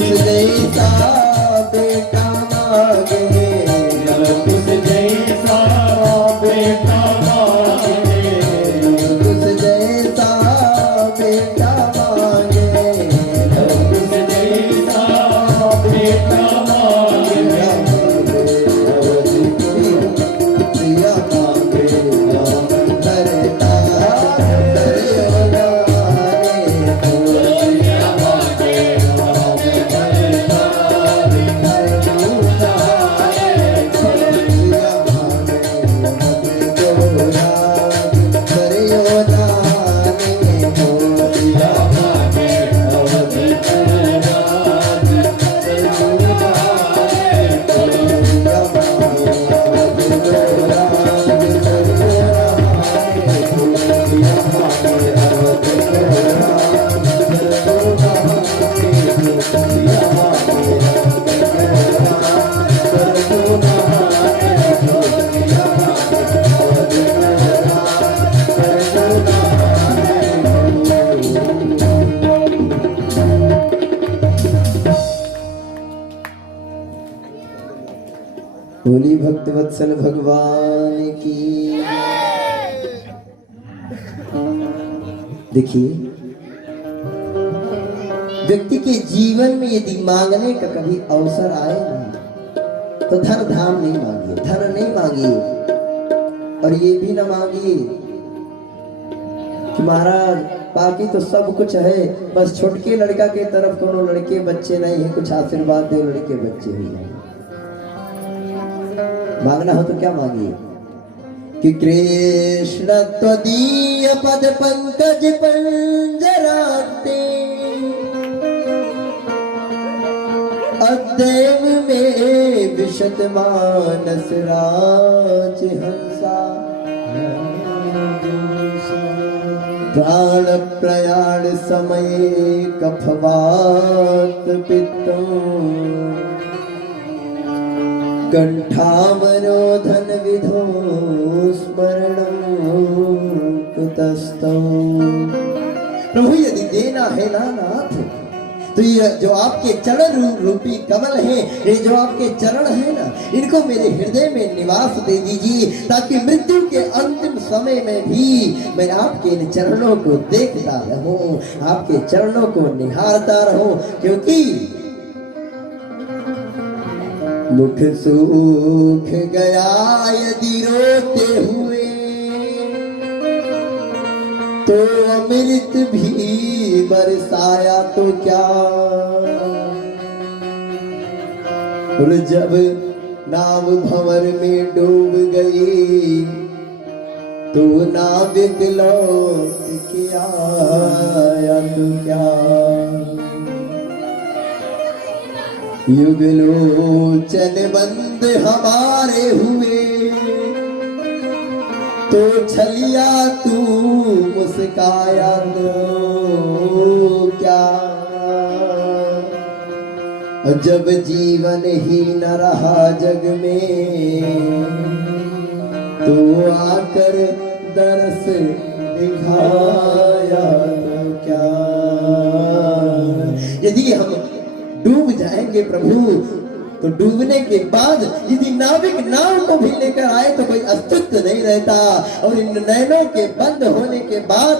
कुछ जैसा बेटा मांगे, कुछ जैसा बेटा मांगे, कुछ जैसा बेटा मांगे, कुछ जैसा बेटा मांगे, प्रिया मांगे करता बोली भक्तवत्सल भगवान की। देखिए, व्यक्ति के जीवन में यदि मांगने का कभी अवसर आए ना, तो धन धाम नहीं मांगिए, धन नहीं मांगिए, और ये भी ना मांगिए कि महाराज बाकी तो सब कुछ है, बस छोटके लड़का के तरफ कोनो लड़के बच्चे नहीं है, कुछ आशीर्वाद दे लड़के बच्चे ही नहीं। मांगना हो तो क्या मांगिए कि कृष्ण त्वदीय पद पंकज पंजराते, अद्दैव में विशद मानस राज हंसा, प्राण प्रयाण समय कफवात पित्तों, कंठावरोधन विधो स्मरणं कुतस्तौ। प्रभु यदि देना है ना नाथ, तो ये जो आपके चरण रूपी कमल है, ये जो आपके चरण है ना, इनको मेरे हृदय में निवास दे दीजिए, ताकि मृत्यु के अंतिम समय में भी मैं आपके इन चरणों को देखता रहूं, आपके चरणों को निहारता रहूं, क्योंकि मुख सूख गया यदि रोते हुए, तो अमृत भी बरसाया तो क्या। और जब नाव भंवर में डूब गई, तो नाविक लौट के आया तो क्या। युगलोचन बंद हमारे हुए, तो छलिया तू मुस्काया तो क्या। जब जीवन ही न रहा जग में, तो आकर दरस दिखाया तो क्या। यदि हम डूब जाएंगे प्रभु, तो डूबने के बाद यदि नाविक नाव को भी लेकर आए तो कोई अस्तित्व नहीं रहता, और इन नैनों के बंद होने के बाद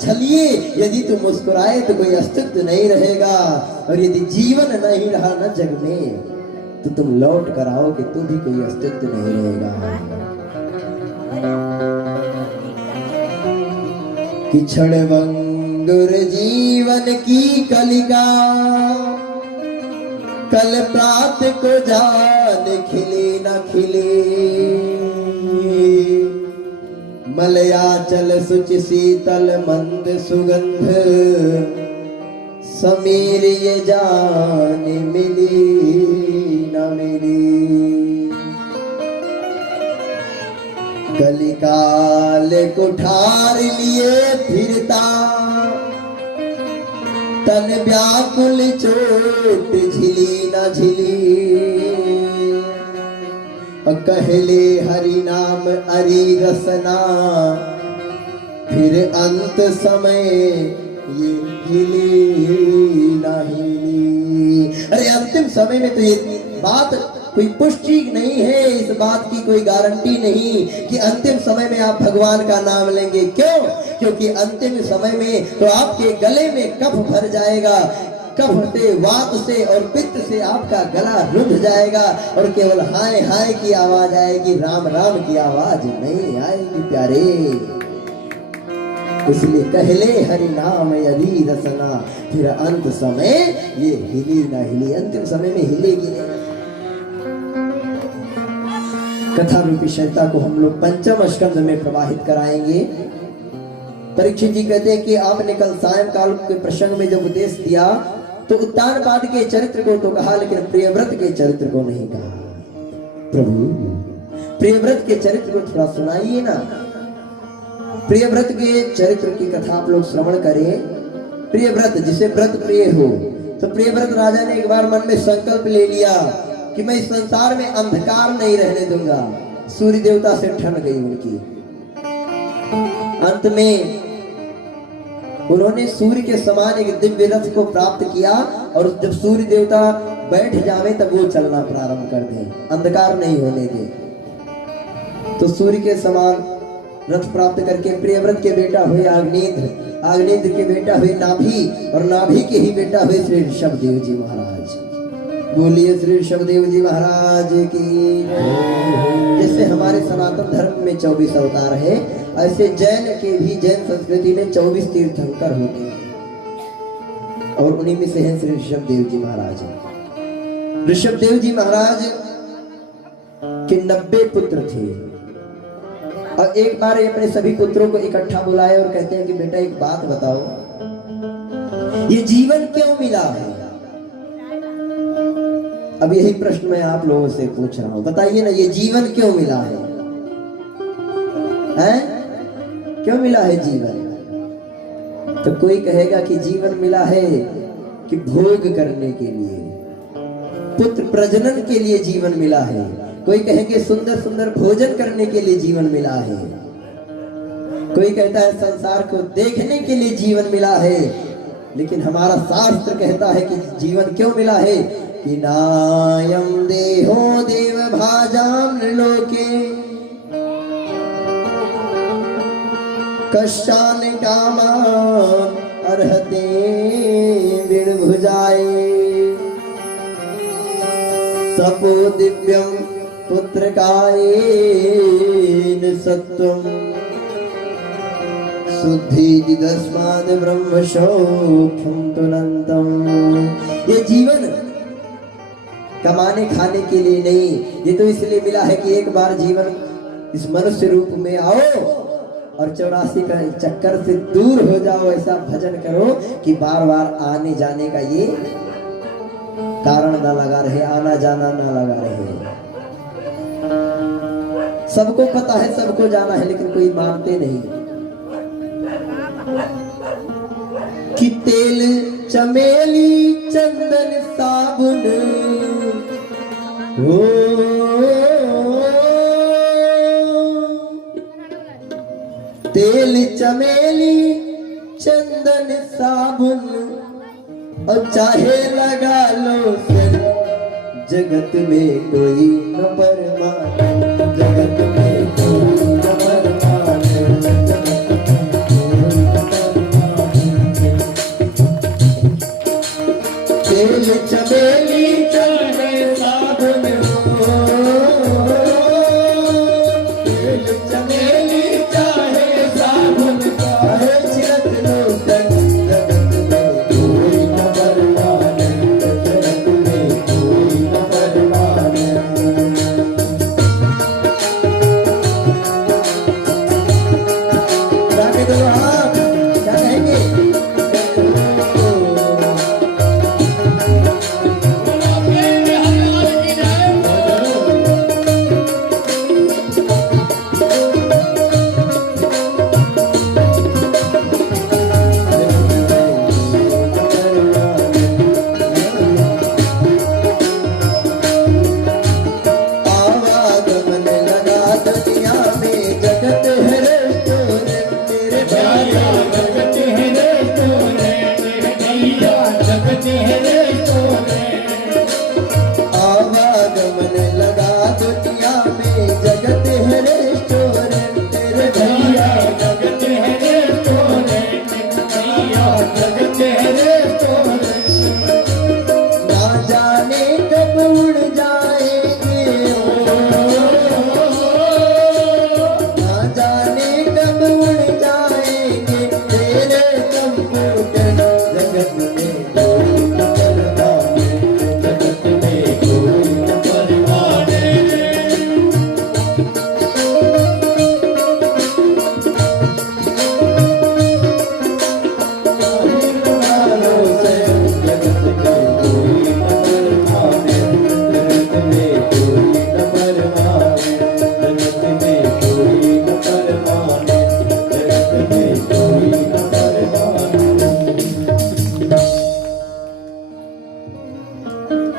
छलिए यदि तुम मुस्कुराए तो कोई अस्तित्व नहीं रहेगा, और यदि जीवन नहीं रहा न जग में, तो तुम लौट कर आओगे तो भी कोई अस्तित्व नहीं रहेगा। कि क्षणभंगुर जीवन की कलिका, कल प्रात को जान खिले न खिले। मलयाचल सुच शीतल मंद सुगंध, समीर ये जान मिली न मिली। कलिकाल कुठार लिए फिरता, तन व्याकुल चोट झिली न झिली। कहले हरि नाम अरि रसना, फिर अंत समय ये हिली न हिली। अरे अंतिम समय में तो ये बात कोई पुष्टि नहीं है, इस बात की कोई गारंटी नहीं कि अंतिम समय में आप भगवान का नाम लेंगे। क्यों? क्योंकि अंतिम समय में तो आपके गले में कफ भर जाएगा, कफ से, वात से और पित्त से आपका गला रुंध जाएगा और केवल हाय हाय की आवाज आएगी, राम राम की आवाज नहीं आएगी प्यारे। इसलिए कहले हरि नाम यदि रसना, फिर अंत समय ये हिली ना हिली, अंतिम समय में हिलेगी नहीं। कथा रूपी शैता को हम लोग पंचम स्कंद में प्रवाहित कराएंगे। परीक्षित जी कहते हैं कि आपने कल सायंकाल के प्रसंग में जब उपदेश दिया तो उत्तानपाद के चरित्र को तो कहा, लेकिन प्रियव्रत के चरित्र को नहीं कहा। प्रभु प्रियव्रत के चरित्र को थोड़ा सुनाइए ना। प्रियव्रत के चरित्र की कथा आप लोग श्रवण करें। प्रियव्रत जिसे व्रत प्रिय हो, तो प्रियव्रत राजा ने एक बार मन में संकल्प ले लिया कि मैं इस संसार में अंधकार नहीं रहने दूंगा। सूर्य देवता से ठन गई उनकी। अंत में उन्होंने सूर्य के समान एक दिव्य रथ को प्राप्त किया और जब सूर्य देवता बैठ जावे तब वो चलना प्रारंभ कर दे, अंधकार नहीं होने दे। तो सूर्य के समान रथ प्राप्त करके प्रियव्रत के बेटा हुए आग्नेत्र, आग्नेत्र के बेटा हुए नाभि और नाभि के ही बेटा हुए श्री ऋषभदेव जी महाराज। बोलिए श्री ऋषभदेव जी महाराज की। जैसे हमारे सनातन धर्म में 24 अवतार है, ऐसे जैन के भी, जैन संस्कृति में 24 तीर्थंकर होते हैं और उन्हीं में से हैं श्री ऋषभदेव जी महाराज। ऋषभदेव जी महाराज के 90 पुत्र थे और एक बार ये अपने सभी पुत्रों को इकट्ठा बुलाए और कहते हैं कि बेटा एक बात बताओ, ये जीवन क्यों मिला है? अब यही प्रश्न मैं आप लोगों से पूछ रहा हूं, बताइए ना, ये जीवन क्यों मिला है? हैं? क्यों मिला है जीवन? तो कोई कहेगा कि जीवन मिला है कि भोग करने के लिए, पुत्र प्रजनन के लिए जीवन मिला है। कोई कहेंगे सुंदर सुंदर भोजन करने के लिए जीवन मिला है। कोई कहता है संसार को देखने के लिए जीवन मिला है। लेकिन हमारा शास्त्र कहता है कि जीवन क्यों मिला है कि नायम देहो देव भाजाम लोके कश्चान कामान अर्हते विभुजाए तपो दिव्यम पुत्र कायेन सत्वम शुद्धि जिदस्माद ब्रह्म सौख्यम तुनंतम। ये जीवन कमाने खाने के लिए नहीं, ये तो इसलिए मिला है कि एक बार जीवन इस मनुष्य रूप में आओ और 84 का चक्कर से दूर हो जाओ। ऐसा भजन करो कि बार बार आने जाने का ये कारण ना लगा रहे, आना जाना ना लगा रहे। सबको पता है, सबको जाना है, लेकिन कोई मानते नहीं कि तेल चमेली चंदन साबुन हो, तेल चमेली चंदन साबुन और चाहे लगा लो सिर, जगत में कोई न परमाने, जगत में कोई न परमाने, तेल चमेली चंदन साबुन हो, तेल चमेली चाहे साबुन चाहे चिरत लो तन, जगत में कोई न परमाने, जगत में कोई न परमाने। जाके दो हाथ, क्या कहेंगे?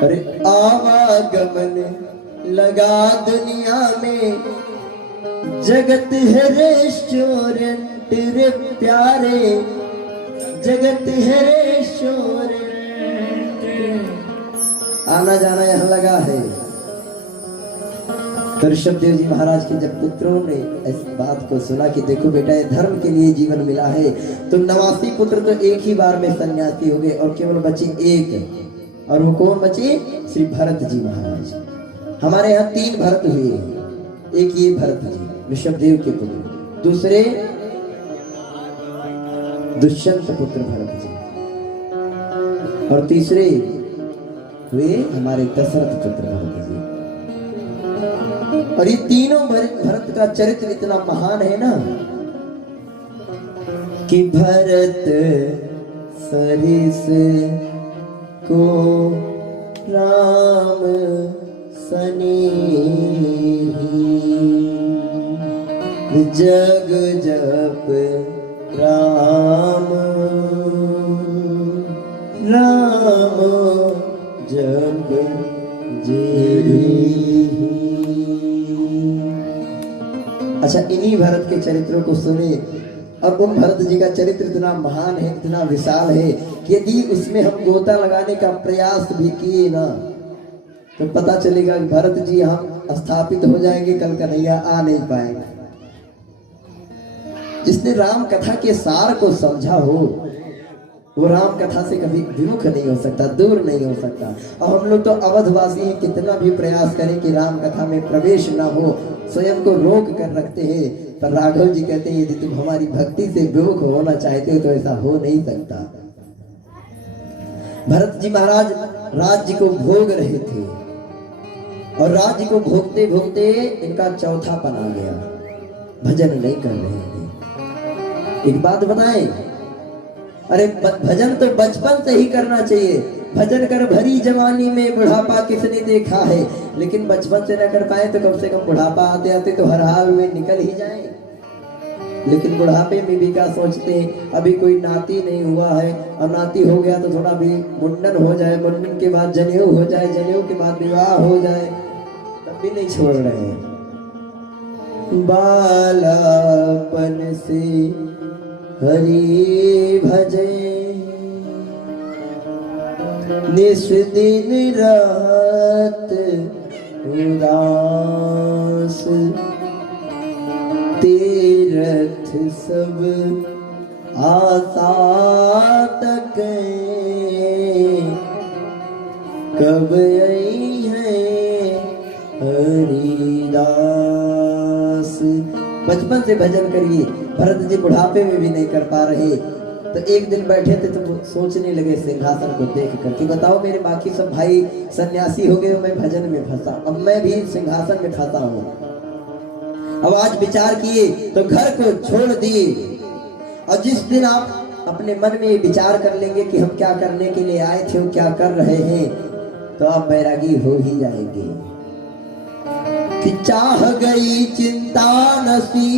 अरे आवागमन लगा दुनिया में, जगत है रेस्टोरेंट रे प्यारे, जगत है रेस्टोरेंट। आना जाना यहाँ लगा है। तो ऋषभदेव जी महाराज के जब पुत्रों ने इस बात को सुना कि देखो बेटा ये धर्म के लिए जीवन मिला है, तो 89 पुत्र तो एक ही बार में सन्यासी हो गए और केवल बचे एक। और वो कौन बचे? श्री भरत जी महाराज। हमारे यहाँ 3 भरत हुए। एक ये भरत जी ऋषभदेव के पुत्र, दूसरे दुष्यंत पुत्र भरत जी, और तीसरे हुए हमारे दशरथ पुत्र भरत जी। और ये तीनों भरत का चरित्र इतना महान है ना कि भरत सरिस को राम सनेही, जग जप राम राम जग जेहि। अच्छा, इन्हीं भरत के चरित्रों को सुने। और उन भरत जी का चरित्र इतना महान है, इतना विशाल है कि यदि उसमें हम गोता लगाने का प्रयास भी किए ना तो पता चलेगा कि भरत जी यहाँ स्थापित हो जाएंगे, कल कन्हैया आ नहीं पाएंगे। जिसने राम कथा के सार को समझा हो वो राम कथा से कभी विमुख नहीं हो सकता, दूर नहीं हो सकता। और हम लोग तो अवधवासी हैं, कितना भी प्रयास करें कि राम कथा में प्रवेश ना हो, स्वयं को रोक कर रखते हैं। पर राघव जी कहते हैं यदि तुम हमारी भक्ति से विमुख होना चाहते हो तो ऐसा हो नहीं सकता। भरत जी महाराज राज्य को भोग रहे थे और राज्य को भोगते भोगते इनका चौथापन आ गया, भजन नहीं कर रहे थे। एक बात बताएं, अरे भजन तो बचपन से ही करना चाहिए। भजन कर भरी जवानी में बुढ़ापा किसने देखा है, लेकिन बचपन से न कर पाए तो कम से कम बुढ़ापा आते आते तो हर हाल में निकल ही जाए। लेकिन बुढ़ापे में भी क्या सोचते हैं, अभी कोई नाती नहीं हुआ है और नाती हो गया तो थोड़ा भी मुंडन हो जाए, मुंडन के बाद जनेऊ हो जाए, जनेऊ के बाद विवाह हो जाए, तब भी नहीं छोड़ रहे हैं। बालापन से हरि भजे, निस दिन रात उदास, तीरथ सब आशा तक कब आई है हरिदास। बचपन से भजन करिए। भरत जी बुढ़ापे में भी नहीं कर पा रहे तो एक दिन बैठे थे तो सोचने लगे सिंहासन को देख कर कि बताओ मेरे बाकी सब भाई सन्यासी हो गए, मैं भजन में फंसा, अब मैं भी सिंहासन में फंसा हूँ। अब आज विचार किए तो घर को छोड़ दिए। और जिस दिन आप अपने मन में विचार कर लेंगे कि हम क्या करने के लिए आए थे और क्या कर रहे हैं, तो आप बैरागी हो ही जाएंगे। कि चाह गई चिंता नसी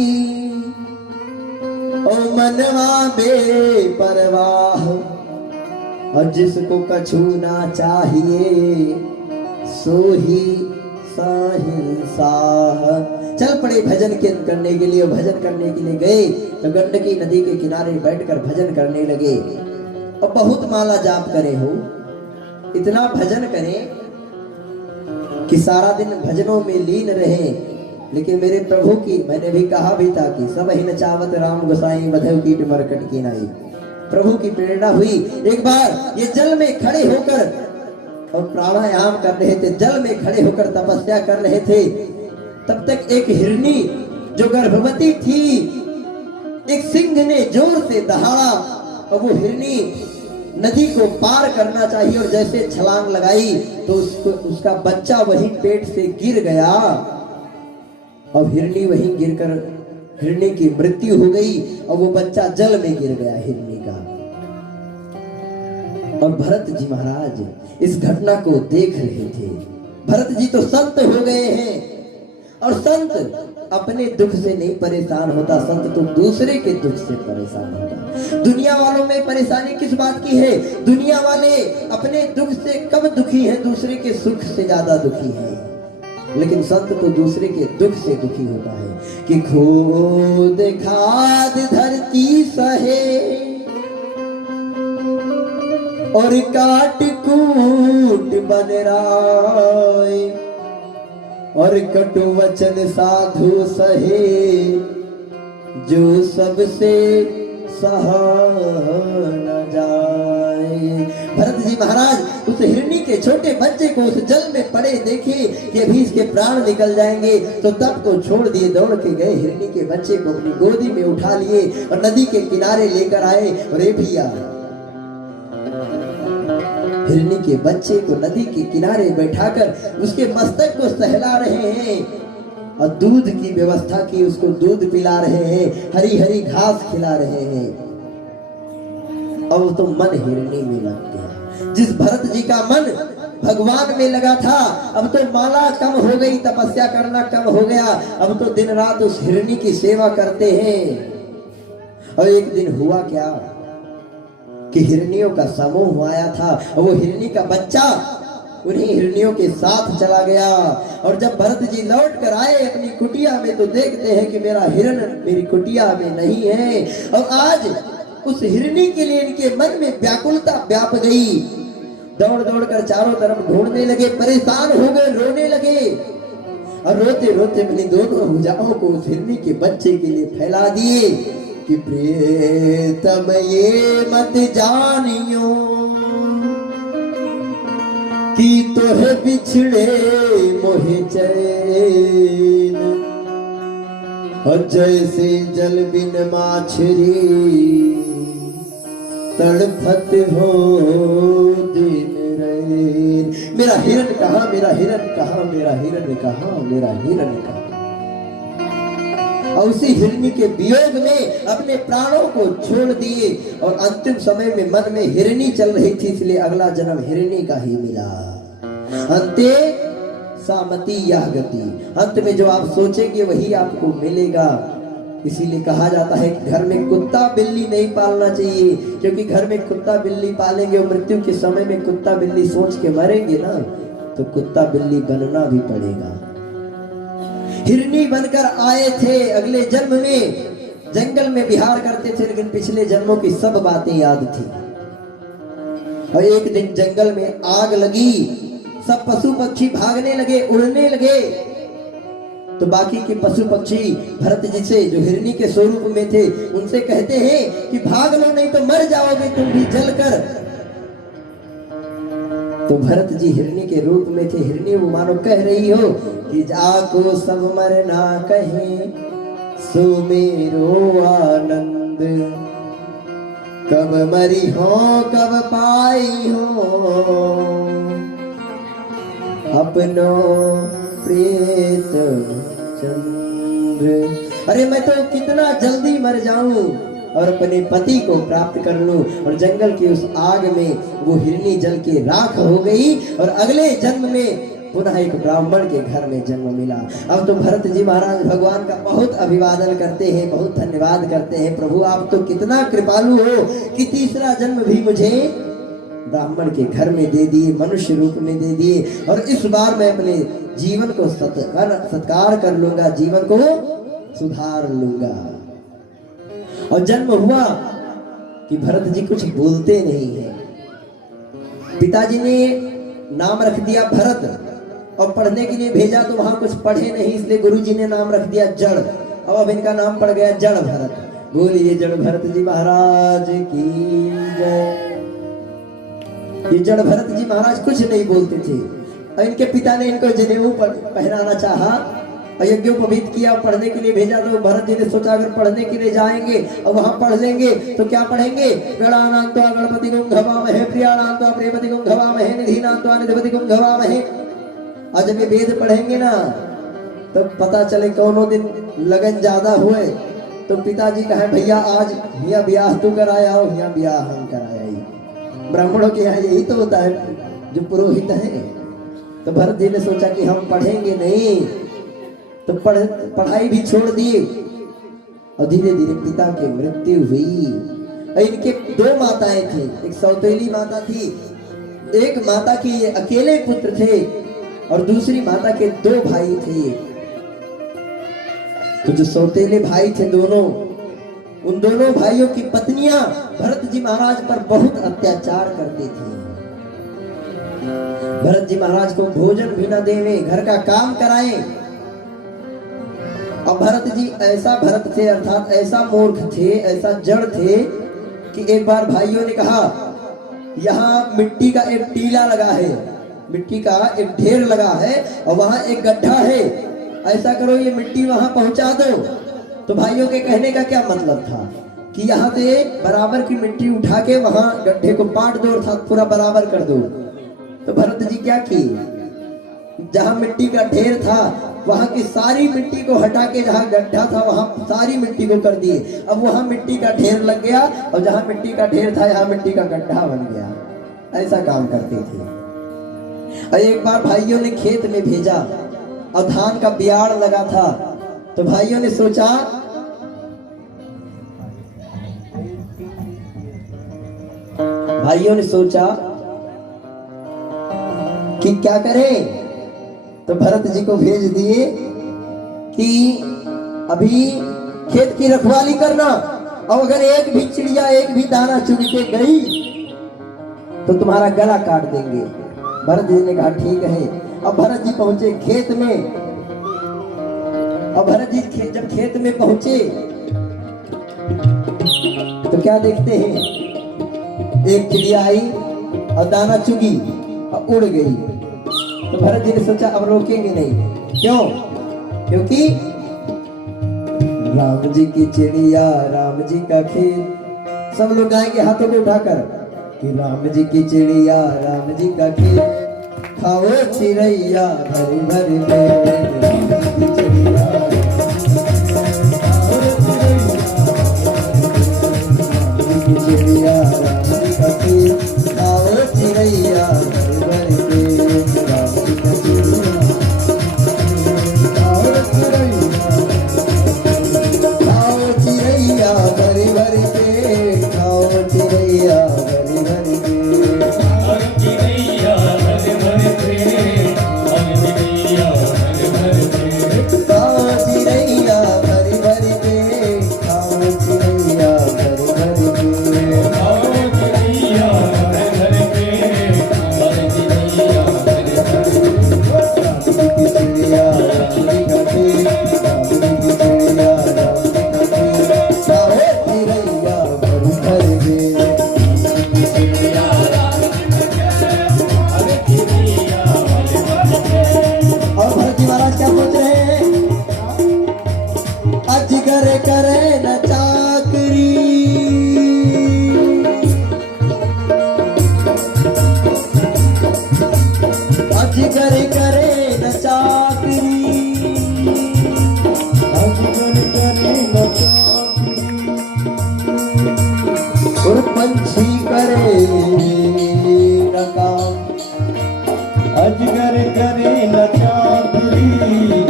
ओ मनवा बेपरवाह, और जिसको कछु ना चाहिए सो ही साहिंसाह। चल पड़े भजन करने के लिए। भजन करने के लिए गए तो गंडकी नदी के किनारे बैठकर भजन करने लगे। और बहुत माला जाप करे हो, इतना भजन करें कि सारा दिन भजनों में लीन रहे। लेकिन मेरे प्रभु की, मैंने भी कहा भी था कि सब ही नचावत राम गोसाई बधव कीट मरकट की नाई। प्रभु की प्रेरणा हुई। एक बार ये जल में खड़े होकर और प्राणायाम कर रहे थे, जल में खड़े होकर तपस्या कर रहे थे। तब तक एक हिरनी जो गर्भवती थी, एक सिंह ने जोर से दहाड़ा और वो हिरनी नदी को पार करना चाहिए और जैसे छलांग लगाई तो उसका बच्चा वहीं पेट से गिर गया और हिरनी वहीं गिरकर हिरनी की मृत्यु हो गई और वो बच्चा जल में गिर गया हिरनी का। और भरत जी महाराज इस घटना को देख रहे थे। भरत जी तो संत हो गए हैं और संत अपने दुख से नहीं परेशान होता, संत तो दूसरे के दुख से परेशान होता। दुनिया वालों में परेशानी किस बात की है? दुनिया वाले अपने दुख से कब दुखी हैं? दूसरे के सुख से ज्यादा दुखी हैं। लेकिन संत तो दूसरे के दुख से दुखी होता है कि खोद खाद धरती सहे और काट कूट बन राय और कटु वचन साधु सहे जो सबसे सहा न जाए। भरत जी महाराज उस हिरनी के छोटे बच्चे को उस जल में पड़े देखे कि अभी इसके प्राण निकल जाएंगे, तो तब तो छोड़ दिए, दौड़ के गए, हिरनी के बच्चे को अपनी गोदी में उठा लिए और नदी के किनारे लेकर आए। और ये भैया हिरनी के बच्चे को नदी के किनारे बैठाकर उसके मस्तक को सहला रहे हैं और दूध की व्यवस्था की, उसको दूध पिला रहे हैं, हरी हरी घास खिला रहे हैं। अब तो मन हिरनी में लग गया। जिस भरत जी का मन भगवान में लगा था, अब तो माला कम हो गई, तपस्या करना कम हो गया, अब तो दिन रात उस हिरनी की सेवा करते हैं। और एक दिन हुआ क्या कि हिरनियों का समूह आया था और वो हिरनी का बच्चा उन्हीं हिरनियों के साथ चला गया। और जब भरत जी लौट कर आए अपनी कुटिया में, तो देखते हैं कि मेरा हिरन मेरी कुटिया में नहीं है। और आज उस हिरनी के लिए इनके मन में व्याकुलता व्याप गई। दौड़ दौड़ कर चारों तरफ ढूंढने लगे, परेशान हो गए, रोने लगे और रोते रोते अपनी दोनों भुजाओं को उस हिरनी के बच्चे के लिए फैला दिए कि प्रियतम ये मत जानियो कि तोहे बिछड़े मोहे चैन और जैसे जल बिन माछरी तड़फत हो दिन रैन। मेरा हिरन कहाँ, मेरा हिरन कहाँ, मेरा हिरन कहाँ, मेरा हिरन कहाँ। और उसी हिरनी के वियोग में अपने प्राणों को छोड़ दिए और अंतिम समय में मन में हिरनी चल रही थी, इसलिए अगला जन्म हिरनी का ही मिला। अंते सामती यह गति, अंत में जो आप सोचेंगे वही आपको मिलेगा। इसीलिए कहा जाता है कि घर में कुत्ता बिल्ली नहीं पालना चाहिए, क्योंकि घर में कुत्ता बिल्ली पालेंगे और मृत्यु के समय में कुत्ता बिल्ली सोच के मरेंगे ना, तो कुत्ता बिल्ली बनना भी पड़ेगा। हिरनी बनकर आए थे, अगले जन्म में जंगल में विहार करते थे, लेकिन पिछले जन्मों की सब बातें याद थी। और एक दिन जंगल में आग लगी, सब पशु पक्षी भागने लगे, उड़ने लगे। तो बाकी के पशु पक्षी भरत जी से, जो हिरनी के स्वरूप में थे, उनसे कहते हैं कि भाग लो नहीं तो मर जाओगे तुम भी जलकर। तो भरत जी हिरनी के रूप में थे, हिरनी वो मानो कह रही हो कि जाको सब मरना कहे सो मेरो आनंद, कब मरी हो कब पाई हो अपनो प्रेत चंद्र। अरे मैं तो कितना जल्दी मर जाऊं और अपने पति को प्राप्त कर लूं। और जंगल की उस आग में वो हिरनी जल के राख हो गई और अगले जन्म में पुनः एक ब्राह्मण के घर में जन्म मिला। अब तो भरत जी महाराज भगवान का बहुत अभिवादन करते हैं, बहुत धन्यवाद करते हैं। प्रभु आप तो कितना कृपालु हो कि तीसरा जन्म भी मुझे ब्राह्मण के घर में दे दिए, मनुष्य रूप में दे दिए। और इस बार मैं अपने जीवन को सत्कार कर लूंगा, जीवन को सुधार लूंगा। और जन्म हुआ कि भरत जी कुछ बोलते नहीं है। पिताजी ने नाम रख दिया भरत और पढ़ने के लिए भेजा तो वहां कुछ पढ़े नहीं, इसलिए गुरुजी ने नाम रख दिया जड़। अब इनका नाम पड़ गया जड़ भरत। बोलिए जड़ भरत जी महाराज की जय। ये जड़ भरत जी महाराज कुछ नहीं बोलते थे और इनके पिता ने इनको जनेऊ पहनाना चाहा, यज्ञोपवीत किया, पढ़ने के लिए भेजा। तो भरत जी ने सोचा अगर पढ़ने के लिए जाएंगे और वहां पढ़ लेंगे तो क्या पढ़ेंगे, गणानांतो गणपति गुंघवामहे, प्रियाणांतो प्रियपति गुंघवामहे, निधिनांतो निधिपति गुंघवामहे। आज जब ये वेद पढ़ेंगे ना तो पता चले कौनों दिन लगन ज्यादा हुए तो पिताजी कहे भैया आज यहाँ ब्याह तू कराया हो, यहाँ ब्याह हम कराया। ब्राह्मणों के यहाँ यही तो होता है जो पुरोहित है। तो भरत जी ने सोचा कि हम पढ़ेंगे नहीं तो पढ़ाई भी छोड़ दिए और धीरे धीरे पिता की मृत्यु हुई। और इनके दो माताएं थी, एक सौतेली माता थी, एक माता के ये अकेले पुत्र थे और दूसरी माता के दो भाई थे। तो जो सौतेले भाई थे दोनों, उन दोनों भाइयों की पत्नियां भरत जी महाराज पर बहुत अत्याचार करती थी। भरत जी महाराज को भोजन भी न देवे, घर का काम कराए। अब भरत जी ऐसा भरत थे, अर्थात ऐसा मूर्ख थे, ऐसा जड़ थे कि एक बार भाइयों ने कहा यहाँ मिट्टी का एक टीला लगा है, मिट्टी का एक ढेर लगा है और वहां एक गड्ढा है, ऐसा करो ये मिट्टी वहां पहुंचा दो। तो भाइयों के कहने का क्या मतलब था कि यहाँ से बराबर की मिट्टी उठा के वहां गड्ढे को पाट दो, अर्थात पूरा बराबर कर दो। तो भरत जी क्या किए, जहां मिट्टी का ढेर था वहां की सारी मिट्टी को हटा के जहां गड्ढा था वहां सारी मिट्टी को कर दिए। अब वहां मिट्टी का ढेर लग गया और जहां मिट्टी का ढेर था यहाँ मिट्टी का गड्ढा बन गया। ऐसा काम करते थे। और एक बार भाइयों ने खेत में भेजा और धान का बियाड़ लगा था, तो भाइयों ने सोचा कि क्या करें। तो भरत जी को भेज दिए कि अभी खेत की रखवाली करना और अगर एक भी चिड़िया एक भी दाना चुन के गई तो तुम्हारा गला काट देंगे। भरत जी ने कहा ठीक है। अब भरत जी पहुंचे खेत में। अब भरत जी जब खेत में पहुंचे तो क्या देखते हैं, एक चिड़िया आई और दाना चुगी और उड़ गई। तो भरत जी ने सोचा अब रोकेंगे नहीं। क्यों? क्योंकि राम जी की चिड़िया राम जी का खेत। सब लोग गाएंगे हाथों को उठाकर कि राम जी की चिड़िया राम जी का खेत, खाओ चिड़ैया भरी भरी पेट। राम जी की चिड़िया चिड़िया राम जी का खेत, खाओ चिड़ैया भरी भरी पेट। राम जी का चिड़िया खाओ चिड़ैया भरी भरी पेट, खाओ चिड़ैया भरी भरी पेट। चिड़ैया भरे भरे पेट, चिड़ैया भरे भरे पेट, खाओ चिड़ैया भरी भरी पेट, खाओ चिड़ैया भरी भरी पेट। चिड़ैया भरे भरे पेट, चिड़ैया भरे भरे पेट। राम जी की चिड़िया राम जी का खेत, राम जी की चिड़िया राम जी का खेत, खाओ चिड़ैया भरी भरी पेट। चिड़ैया अरे चिड़ैया भरे भरे पेट। और भरत जी महाराज क्या सोच रहे हैं, अजगर करे न चाकरी, अजगर करे न चाकरी, अजगर करे न चाकरी, और पंछी करे न काम। अजगर करे न चाकरी,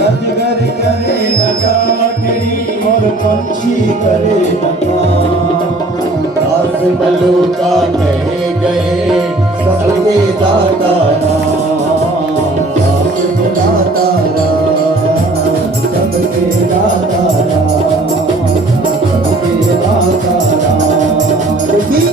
अजगर करे न चाकरी, और पंछी करे न काम। दास बलो का कहे गए सबके दाता राम, दास दाता राम, सबके दाता राम, सबके दाता राम। देखी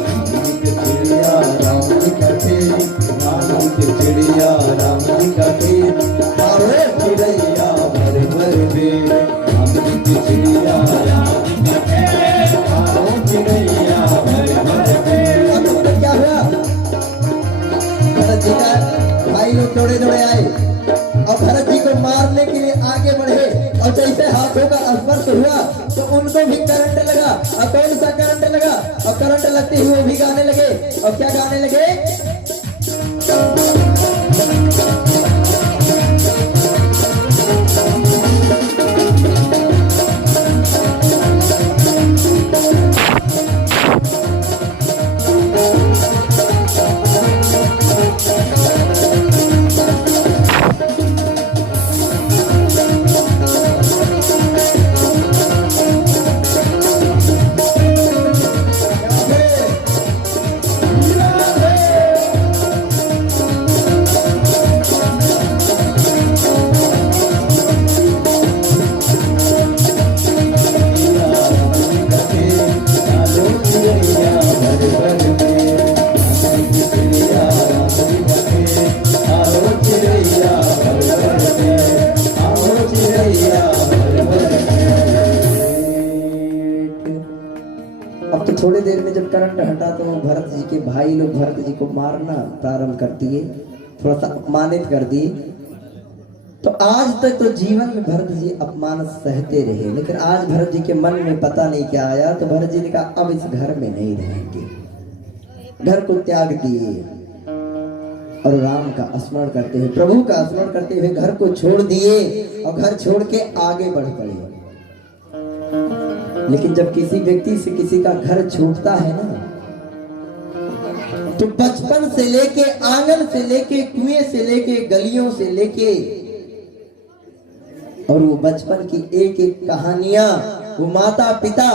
चिड़िया राम जी का खेत, राम की चिड़िया राम जी का खेत, अरे चिड़ैया भर भर पेट। राम जी की चिड़िया राम जी का खेत, अरे चिड़ैया भर भर पेट। अब तो क्या हुआ, भरत जी का भाई लोग दौड़े दौड़े आए और भरत जी को मारने के लिए आगे बढ़े और जैसे हाथों का स्पर्श हुआ तो उनको भी करंट लगा। और कौन सा करंट लगा, और करंट लगते हुए वो भी गाने लगे। और क्या गाने लगे, करंट हटा तो भरत जी के भाई लोग भरत जी को मारना प्रारंभ कर दिए, थोड़ा सा अपमानित कर दिए। तो आज तक तो जीवन में भरत जी अपमान सहते रहे, लेकिन आज भरत जी के मन में पता नहीं क्या आया, तो भरत जी ने कहा अब इस घर में नहीं रहेंगे, घर को त्याग दिए और राम का स्मरण करते हुए, प्रभु का स्मरण करते हुए घर को छोड़ दिए और घर छोड़ के आगे बढ़ पड़े। लेकिन जब किसी व्यक्ति से किसी का घर छूटता है ना, तो बचपन से लेके, आंगन से लेके, कुएं से लेके, गलियों से लेके, और वो बचपन की एक एक कहानियां, वो माता पिता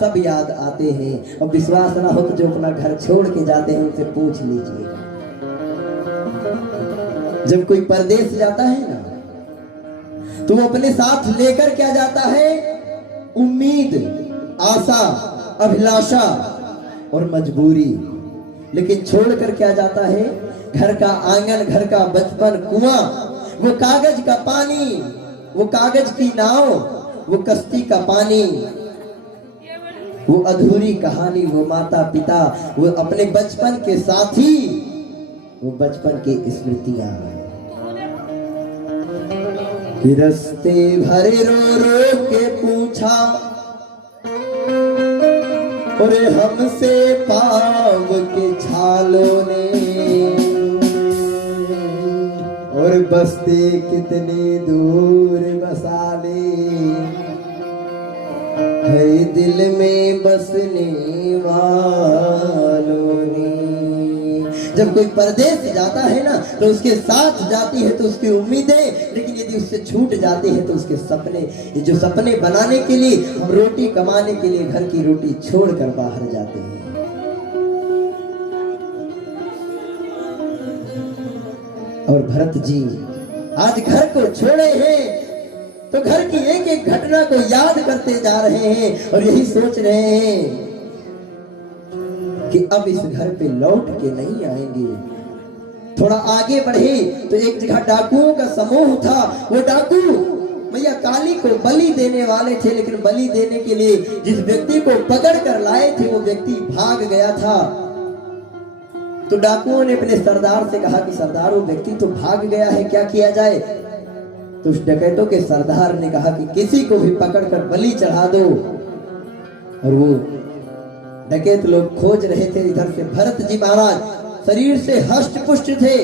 सब याद आते हैं। और विश्वास ना हो तो जो अपना घर छोड़ के जाते हैं उनसे पूछ लीजिए। जब कोई परदेश जाता है ना, तो वो अपने साथ लेकर क्या जाता है? उम्मीद, आशा, अभिलाषा और मजबूरी। लेकिन छोड़कर क्या जाता है? घर का आंगन, घर का बचपन, कुआं, वो कागज का पानी, वो कागज की नाव, वो कश्ती का पानी, वो अधूरी कहानी, वो माता पिता, वो अपने बचपन के साथी, वो बचपन की स्मृतियां। रस्ते भरे रो रो के पूछा, और हमसे पाव के छालों ने, और बस्ते कितने दूर बसा ले, है दिल में बसने वालों ने। जब कोई परदेश जाता है ना, तो उसके साथ जाती है तो उसकी उम्मीदें, लेकिन यदि उससे छूट जाती है तो उसके सपने, ये जो सपने बनाने के लिए, हम रोटी कमाने के लिए घर की रोटी छोड़कर बाहर जाते हैं। और भरत जी आज घर को छोड़े हैं, तो घर की एक एक घटना को याद करते जा रहे हैं और यही सोच रहे हैं कि अब इस घर पे लौट के नहीं आएंगे। थोड़ा आगे बढ़े तो एक जगह डाकुओं का समूह था। वो डाकू मैया काली को बलि देने वाले थे, लेकिन बलि देने के लिए जिस व्यक्ति को पकड़ कर लाए थे वो व्यक्ति भाग गया था। तो डाकुओं ने अपने सरदार से कहा कि सरदार, वो व्यक्ति तो भाग गया है, क्या किया जाए? तो उस डकैतों के सरदार ने कहा कि किसी को भी पकड़कर बलि चढ़ा दो। और वो डकैत लोग खोज रहे थे। इधर से भरत जी महाराज शरीर से हष्ट पुष्ट थे,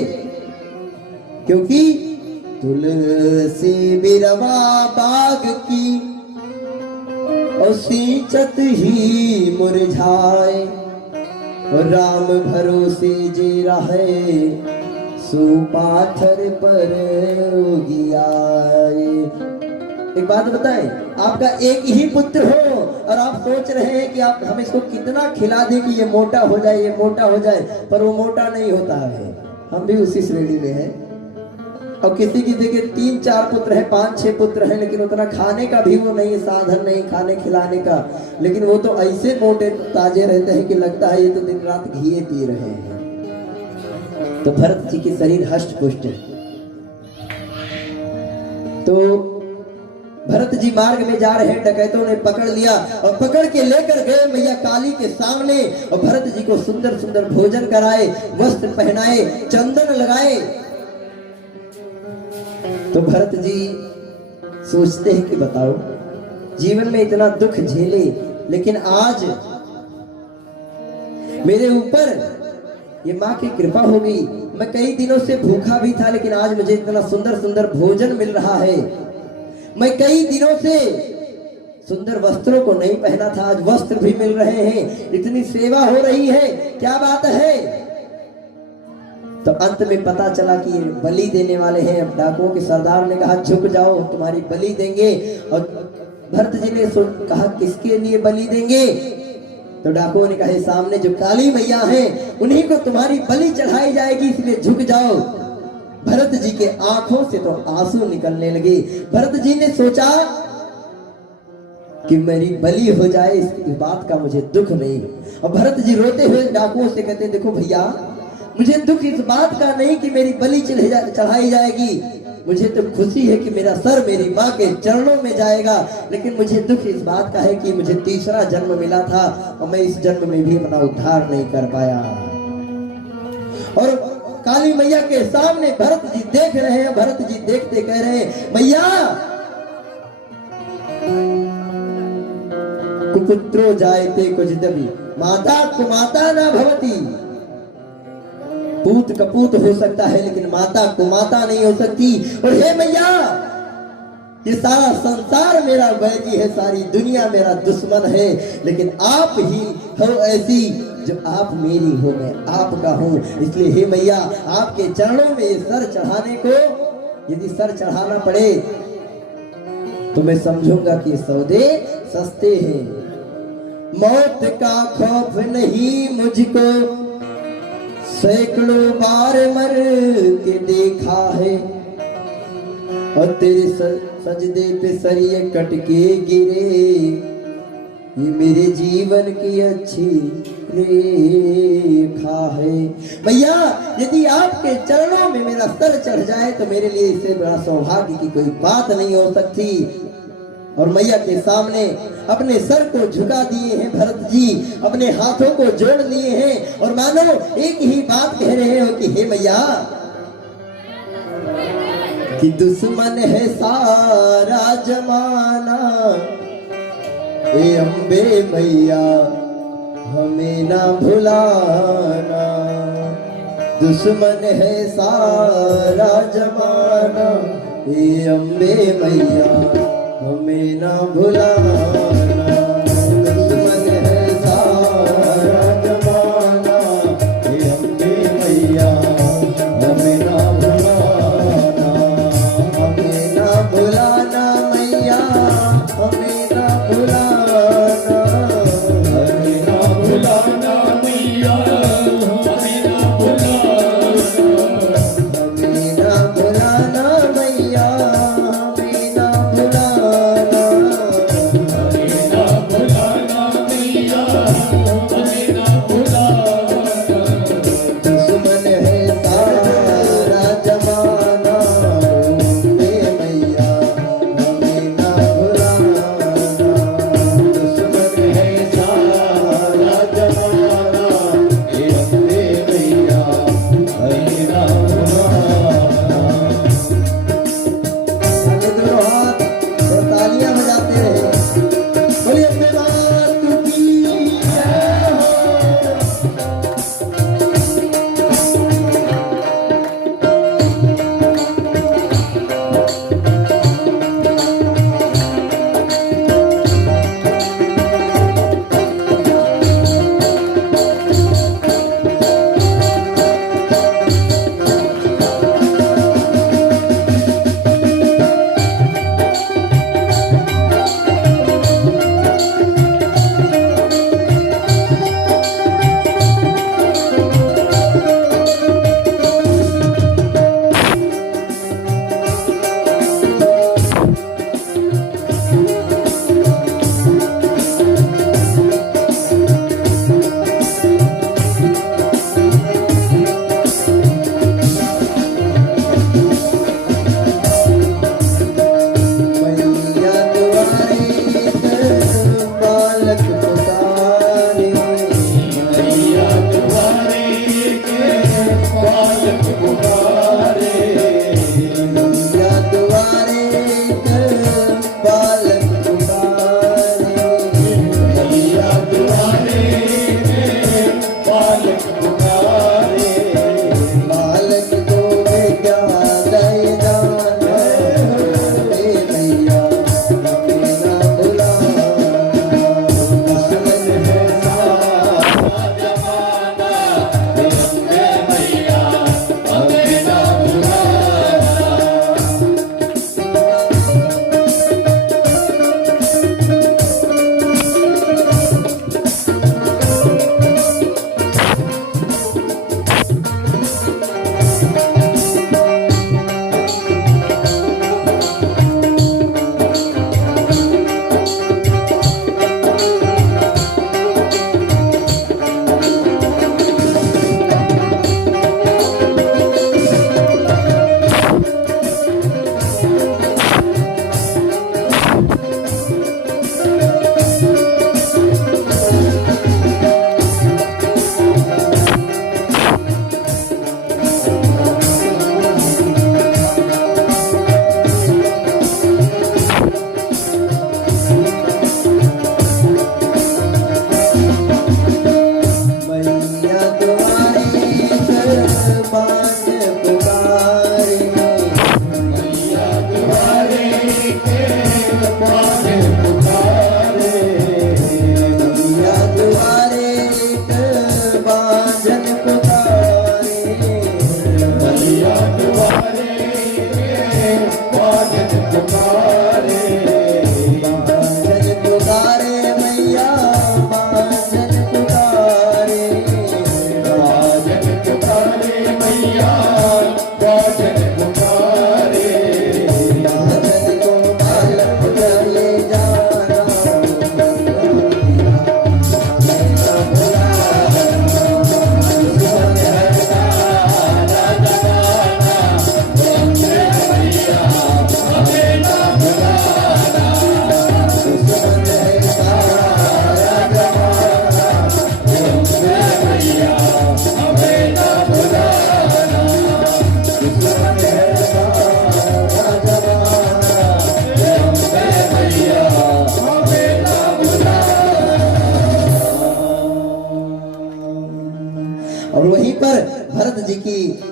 क्योंकि तुलसी बिरवा बाग की और सींचत ही मुरझाए, और राम भरोसे जी रहे सुपाथर पर उगियाए। एक बात बताएं, आपका एक ही पुत्र हो और आप सोच रहे हैं कि आप हम इसको कितना खिला दें कि ये मोटा हो जाए, ये मोटा हो जाए, पर वो मोटा नहीं होता है। हम भी उसी श्रेणी में हैं। और किसी की देखिए 3-4 पुत्र हैं, 5-6 पुत्र हैं, लेकिन उतना खाने का भी वो नहीं, साधन नहीं खाने खिलाने का, लेकिन वो तो ऐसे मोटे ताजे रहते हैं कि लगता है ये तो दिन रात घी पी रहे हैं। तो भरत जी की शरीर हष्ट पुष्ट है। तो भरत जी मार्ग में जा रहे हैं, डकैतों ने पकड़ लिया और पकड़ के लेकर गए मैया काली के सामने, और भरत जी को सुंदर सुंदर भोजन कराए, वस्त्र पहनाए, चंदन लगाए। तो भरत जी सोचते हैं कि बताओ, जीवन में इतना दुख झेले, लेकिन आज मेरे ऊपर ये माँ की कृपा हो गई। मैं कई दिनों से भूखा भी था, लेकिन आज मुझे इतना सुंदर सुंदर भोजन मिल रहा है। मैं कई दिनों से सुंदर वस्त्रों को नहीं पहना था, आज वस्त्र भी मिल रहे हैं, इतनी सेवा हो रही है, क्या बात है। तो अंत में पता चला कि ये बलि देने वाले हैं। डाकुओं के सरदार ने कहा झुक जाओ, तुम्हारी बलि देंगे। और भरत जी ने कहा किसके लिए बलि देंगे? तो डाकुओं ने कहा सामने जो काली मैया हैं उन्हीं को तुम्हारी बलि चढ़ाई जाएगी, इसलिए झुक जाओ। भरत जी के आंखों से तो आंसू निकलने लगे। भरत जी ने सोचा कि मेरी बलि हो जाए, इस बात का मुझे दुख नहीं। और भरत जी रोते हुए डाकुओं से कहते देखो भैया, मुझे दुख इस बात का नहीं कि मेरी बलि चढ़ाई जाएगी, मुझे तो खुशी है कि मेरा सर मेरी माँ के चरणों में जाएगा। लेकिन मुझे दुख इस बात का है कि मुझे तीसरा जन्म मिला था और मैं इस जन्म में भी अपना उद्धार नहीं कर पाया। और काली मैया के सामने भरत जी देख रहे हैं, भरत जी देखते कह रहे हैं, मैया कुपुत्रो जायते कुजितभी माता कुमाता न भवती। पूत कपूत हो सकता है लेकिन माता कुमाता नहीं हो सकती। और हे मैया, ये सारा संसार मेरा वैरी है, सारी दुनिया मेरा दुश्मन है, लेकिन आप ही हो ऐसी जो आप मेरी हो, मैं आपका हूं। इसलिए हे मैया, आपके चरणों में ये सर चढ़ाने को, यदि सर चढ़ाना पड़े तो मैं समझूंगा कि सौदे सस्ते हैं। मौत का खौफ नहीं मुझको, सैकड़ों बार मर के देखा है, और तेरे सजदे पे सरिये कट के गिरे, ये मेरे जीवन की अच्छी रेखा है। भैया, यदि आपके चरणों में मेरा सर चढ़ जाए तो मेरे लिए इससे बड़ा सौभाग्य की कोई बात नहीं हो सकती। और मैया के सामने अपने सर को झुका दिए हैं भरत जी, अपने हाथों को जोड़ लिए हैं और मानो एक ही बात कह रहे हो कि हे मैया, कि दुश्मन है सारा जमाना, ए अम्बे मैया हमें ना भुलाना। दुश्मन है सारा जमाना, ए अम्बे मैया हमें ना भुलाना। दुश्मन है सारा जमाना, ए अम्बे मैया हमें ना भुलाना। हमें ना भुलाना मैया, हमें ना भुलाना। हमें ना भुलाना मैया, हमें ना भुलाना। हमें ना भुलाना मैया, हमें ना भुलाना।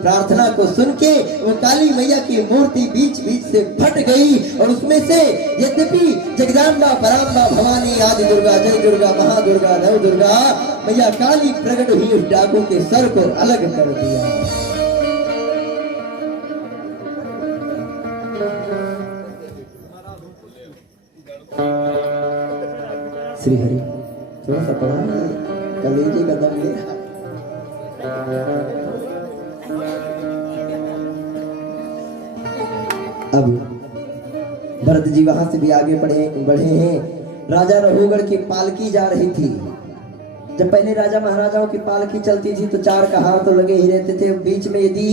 प्रार्थना को सुन के वो काली मैया की मूर्ति बीच बीच से फट गई और उसमें से यद्यपि जगदम्बा पराम्बा भवानी आदि दुर्गा जय दुर्गा महादुर्गा नव दुर्गा मैया काली प्रकट हुई उस डाकू के सर को अलग कर दिया। श्री हरि थोड़ा सा पढ़ा कलेजे का दम ले। अब भरत जी वहां से भी आगे बढ़े हैं। राजा रघुगढ़ की पालकी जा रही थी। जब पहले राजा महाराजाओं की पालकी चलती थी तो चार कहार तो लगे ही रहते थे। बीच में यदि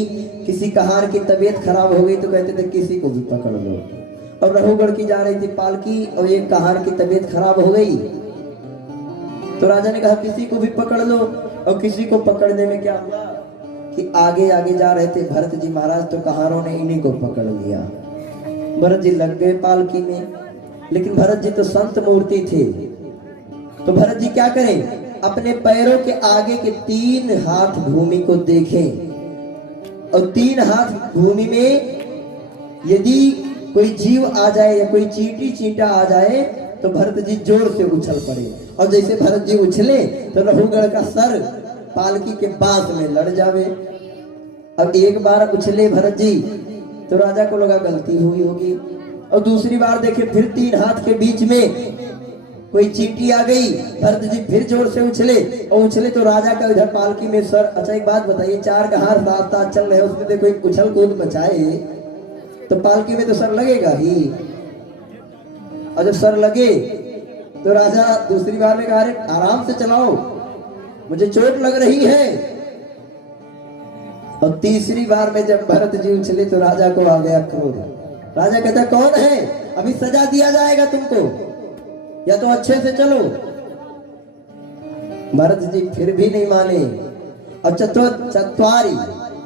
किसी कहार की तबीयत खराब हो गई तो कहते थे किसी को भी पकड़ लो। और रघुगढ़ की जा रही थी पालकी और एक कहार की तबीयत खराब हो गई तो राजा ने कहा किसी को भी पकड़ लो। और किसी को पकड़ने में क्या हुआ कि आगे आगे जा रहे थे भरत जी महाराज तो कहारों ने इन्हीं को पकड़ लिया। भरत जी लग गए पालकी में, लेकिन भरत जी तो संत मूर्ति थे। तो भरत जी क्या करें, अपने पैरों के आगे के 3 हाथ भूमि को देखें और 3 हाथ भूमि में यदि कोई जीव आ जाए या कोई चींटी चींटा आ जाए तो भरत जी जोर से उछल पड़े। और जैसे भरत जी उछले तो रघुगढ़ का सर पालकी के बांस में लड़ जावे। अब एक बार उछले भरत जी तो राजा को लगा गलती हुई होगी और दूसरी बार देखे फिर 3 हाथ के बीच में कोई चींटी आ गई। भरत जी फिर जोर से उछले और उछले तो राजा का इधर पालकी में सर। अच्छा एक बात बताइए, 4 कहार साथ साथ चल रहे हैं उसमें से कोई उछल कूद मचाए तो पालकी में तो सर लगेगा ही। और जब सर लगे तो राजा दूसरी बार में कहा अरे आराम से चलाओ मुझे चोट लग रही है। और तीसरी बार में जब भरत जी उछले तो राजा को आ गया क्रोध। राजा कहता कौन है, अभी सजा दिया जाएगा तुमको, या तो अच्छे से चलो। भरत जी फिर भी नहीं माने और चतुर्थी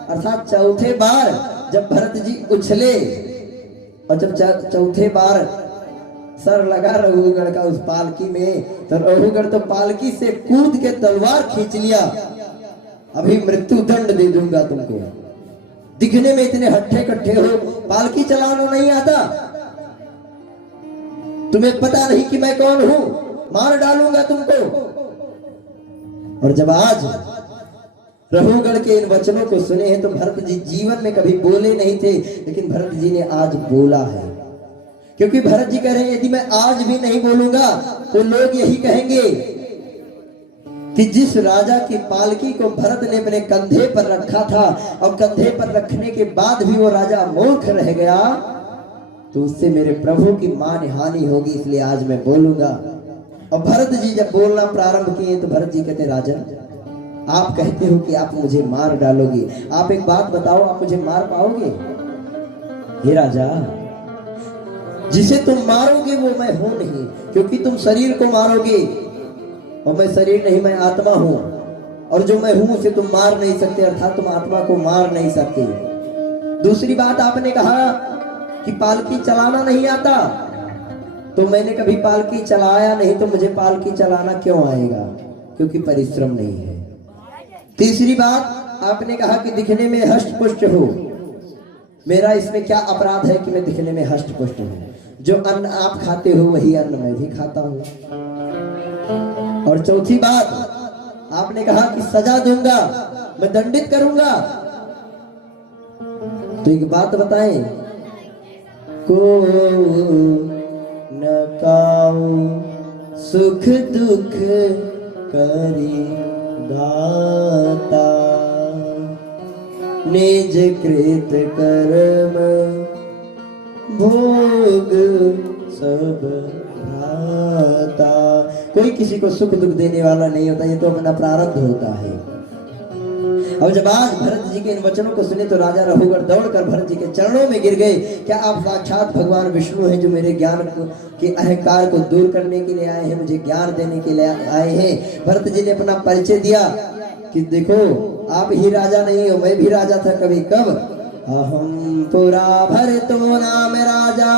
अर्थात चौथे बार जब भरत जी उछले और जब चौथे बार सर लगा रघुगढ़ का उस पालकी में तो रघुगढ़ तो पालकी से कूद के तलवार खींच लिया। अभी मृत्यु दंड दे दूंगा तुमको, दिखने में इतने हट्ठे कट्ठे हो, पालकी चलाना नहीं आता, तुम्हें पता नहीं कि मैं कौन हूं, मार डालूंगा तुमको। और जब आज रघुगढ़ के इन वचनों को सुने हैं तो भरत जी जीवन में कभी बोले नहीं थे, लेकिन भरत जी ने आज बोला है। क्योंकि भरत जी कह रहे हैं यदि मैं आज भी नहीं बोलूंगा तो लोग यही कहेंगे कि जिस राजा की पालकी को भरत ने अपने कंधे पर रखा था और कंधे पर रखने के बाद भी वो राजा मूर्ख रह गया तो उससे मेरे प्रभु की मान हानि होगी, इसलिए आज मैं बोलूंगा। और भरत जी जब बोलना प्रारंभ किए तो भरत जी कहते राजन आप कहते हो कि आप मुझे मार डालोगे, आप एक बात बताओ आप मुझे मार पाओगे? हे राजा जिसे तुम मारोगे वो मैं हूं नहीं, क्योंकि तुम शरीर को मारोगे और मैं शरीर नहीं, मैं आत्मा हूं, और जो मैं हूं उसे तुम मार नहीं सकते, अर्थात तुम आत्मा को मार नहीं सकते। दूसरी बात आपने कहा कि पालकी चलाना नहीं आता, तो मैंने कभी पालकी चलाया नहीं, तो मुझे पालकी चलाना क्यों आएगा? क्योंकि परिश्रम नहीं है। तीसरी बात आपने कहा कि दिखने में हष्ट पुष्ट हो, मेरा इसमें क्या अपराध है कि मैं दिखने में हष्ट पुष्ट हूं? जो अन्न आप खाते हो वही अन्न मैं भी खाता हूं। और चौथी बात आपने कहा कि सजा दूंगा, मैं दंडित करूंगा। तो एक बात बताएं, को न काऊ सुख दुख करी दाता, निज कृत कर्म भोग सब भ्राता। कोई किसी को सुख दुख देने वाला नहीं होता, ये तो अपना प्रारब्ध होता है। और जब आज भरत जी के इन वचनों को सुने तो राजा रघुगढ़ दौड़कर भरत जी के चरणों में गिर गए। क्या आप साक्षात भगवान विष्णु हैं जो मेरे ज्ञान के अहंकार को दूर करने के लिए आए हैं, मुझे ज्ञान देने के लिए आए हैं? भरत जी ने अपना परिचय दिया कि देखो आप ही राजा नहीं हो, मैं भी राजा था कभी। कब? अहम पुरा भरतो नाम राजा,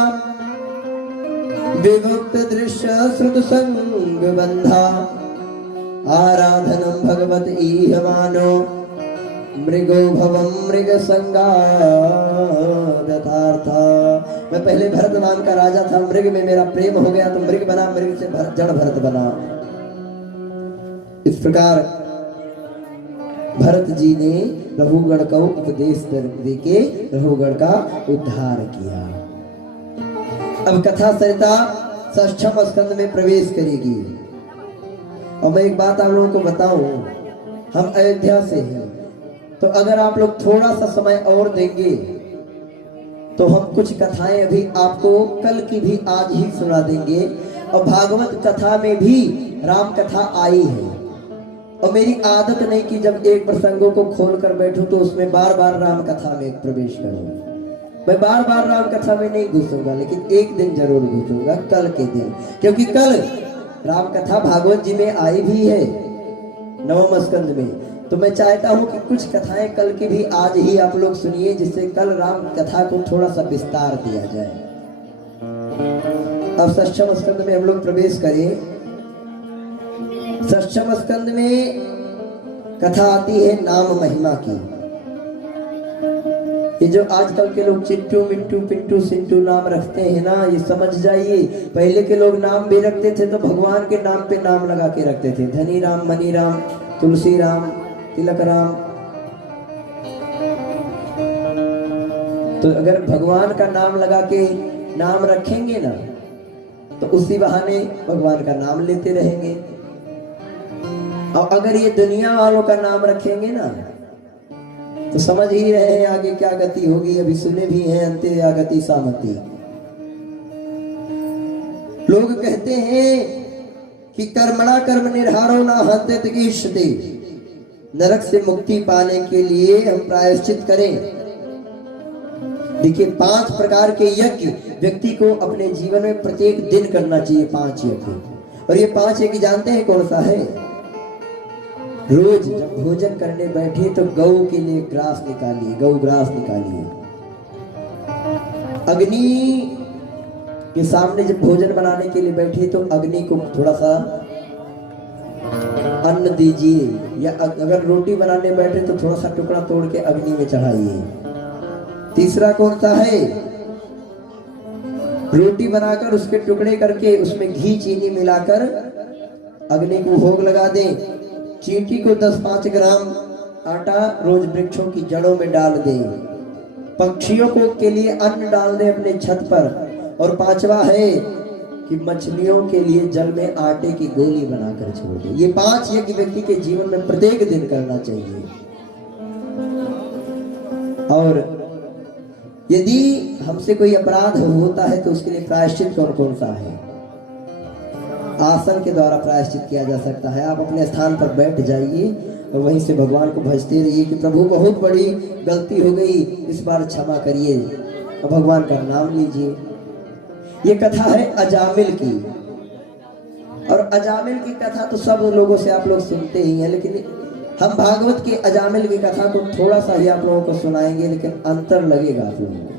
विमुक्त दृश्य श्रुत संग बंधा, आराधनम भगवत ईह मानो, मृगो भवम मृग संगा व्यथार्था। मैं पहले भरत नाम का राजा था, मृग में मेरा प्रेम हो गया तो मृग बना, मृग से जड़ भरत बना। इस प्रकार भरत जी ने रघुगण को उपदेश देके रघुगण का उद्धार किया। अब कथा सरिता षष्ठम स्कंद में प्रवेश करेगी। और मैं एक बात आप लोगों को बताऊं, हम अयोध्या से हैं, तो अगर आप लोग थोड़ा सा समय और देंगे तो हम कुछ कथाएं अभी आपको कल की भी आज ही सुना देंगे। और भागवत कथा में भी राम कथा आई है, और मेरी आदत नहीं कि जब एक प्रसंगों को खोल कर बैठूं तो उसमें बार बार राम कथा में प्रवेश करूं। मैं बार बार राम कथा में नहीं घुसूंगा, लेकिन एक दिन जरूर घुसूंगा, कल के दिन, क्योंकि कल राम कथा भागवत जी में आई भी है नवम स्कंद में। तो मैं चाहता हूं कि कुछ कथाएं कल की भी आज ही आप लोग सुनिए, जिससे कल राम कथा को थोड़ा सा विस्तार दिया जाए। अब षष्ठम स्कंद में हम लोग प्रवेश करें। षष्ठम स्कंद में कथा आती है नाम महिमा की। ये जो आजकल के लोग चिट्टू मिट्टू पिंटू सिंटू नाम रखते हैं ना, ये समझ जाइए, पहले के लोग नाम भी रखते थे तो भगवान के नाम पे नाम लगा के रखते थे। धनी राम, मनी राम, तुलसी राम, तिलक राम। तो अगर भगवान का नाम लगा के नाम रखेंगे ना, तो उसी बहाने भगवान का नाम लेते रहेंगे। और अगर ये दुनिया वालों का नाम रखेंगे ना, तो समझ ही रहे हैं आगे क्या गति होगी। अभी सुने भी हैं, अंते या गति सामति। लोग कहते हैं कि कर्मणा कर्म निर्हारो ना हंते तकीष्यते। नरक से मुक्ति पाने के लिए हम प्रायश्चित करें। देखिए, 5 प्रकार के यज्ञ व्यक्ति को अपने जीवन में प्रत्येक दिन करना चाहिए, 5 यज्ञ। और ये 5 यज्ञ जानते हैं कौन सा है? रोज जब भोजन करने बैठे तो गौ के लिए ग्रास निकालिए, गौ ग्रास निकालिए। अग्नि के सामने जब भोजन बनाने के लिए बैठे तो अग्नि को थोड़ा सा अन्न दीजिए, या अगर रोटी बनाने बैठे तो थोड़ा सा टुकड़ा तोड़ के अग्नि में चढ़ाइए। तीसरा कौन सा है? रोटी बनाकर उसके टुकड़े करके उसमें घी चीनी मिलाकर अग्नि को भोग लगा दें। चींटी को 10-5 ग्राम आटा रोज वृक्षों की जड़ों में डाल दें। पक्षियों को के लिए अन्न डाल दें अपने छत पर। और 5वां है कि मछलियों के लिए जल में आटे की गोली बनाकर छोड़ दें। ये 5 यज्ञ व्यक्ति के जीवन में प्रत्येक दिन करना चाहिए। और यदि हमसे कोई अपराध होता है तो उसके लिए प्रायश्चित कौन कौन सा है? आसन के द्वारा प्रायश्चित किया जा सकता है। आप अपने स्थान पर बैठ जाइए और वहीं से भगवान को भजते रहिए कि प्रभु बहुत बड़ी गलती हो गई, इस बार क्षमा करिए, और भगवान का नाम लीजिए। ये कथा है अजामिल की। और अजामिल की कथा तो सब लोगों से आप लोग सुनते ही हैं, लेकिन हम भागवत के अजामिल की कथा को थोड़ा सा ही आप लोगों को सुनाएंगे, लेकिन अंतर लगेगा आप लोगों को।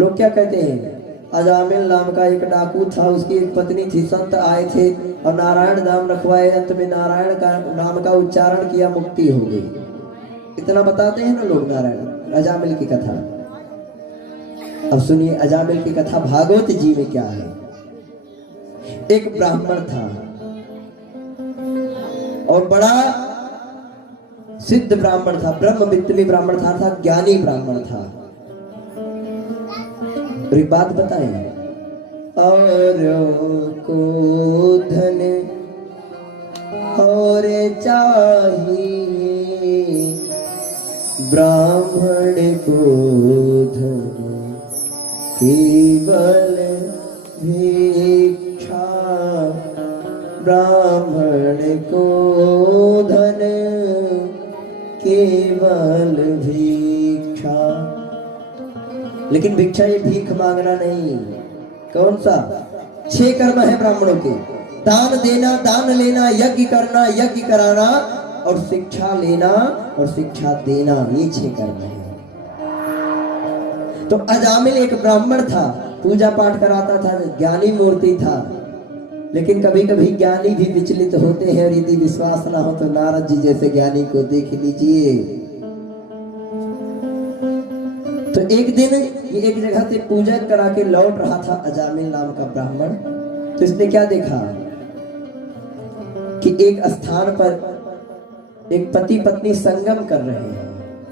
लोग क्या कहते हैं? अजामिल नाम का एक डाकू था, उसकी एक पत्नी थी, संत आए थे और नारायण नाम रखवाए, अंत में नारायण का नाम का उच्चारण किया, मुक्ति हो गई। इतना बताते हैं ना लोग नारायण। अजामिल की कथा अब सुनिए। अजामिल की कथा भागवत जी में क्या है? एक ब्राह्मण था और बड़ा सिद्ध ब्राह्मण था, ब्रह्मविद्मी ब्राह्मण था, ज्ञानी ब्राह्मण था। और एक बात बताएं, और को धन और चाहिए, ब्राह्मण को धन केवल भिक्षा, ब्राह्मण को धन केवल भिक्षा। लेकिन भिक्षा ये भीख मांगना नहीं। कौन सा? 6 कर्म है ब्राह्मणों के। दान देना, दान लेना, यज्ञ करना, यज्ञ कराना, और शिक्षा लेना और शिक्षा देना, ये 6 कर्म है। तो अजामिल एक ब्राह्मण था, पूजा पाठ कराता था, ज्ञानी मूर्ति था, लेकिन कभी कभी ज्ञानी भी विचलित होते हैं, और यदि विश्वास ना हो तो नारद जी जैसे ज्ञानी को देख लीजिए। तो एक दिन ये एक जगह से पूजा करा के लौट रहा था अजामिल नाम का ब्राह्मण। तो इसने क्या देखा कि एक स्थान पर एक पति पत्नी संगम कर रहे हैं,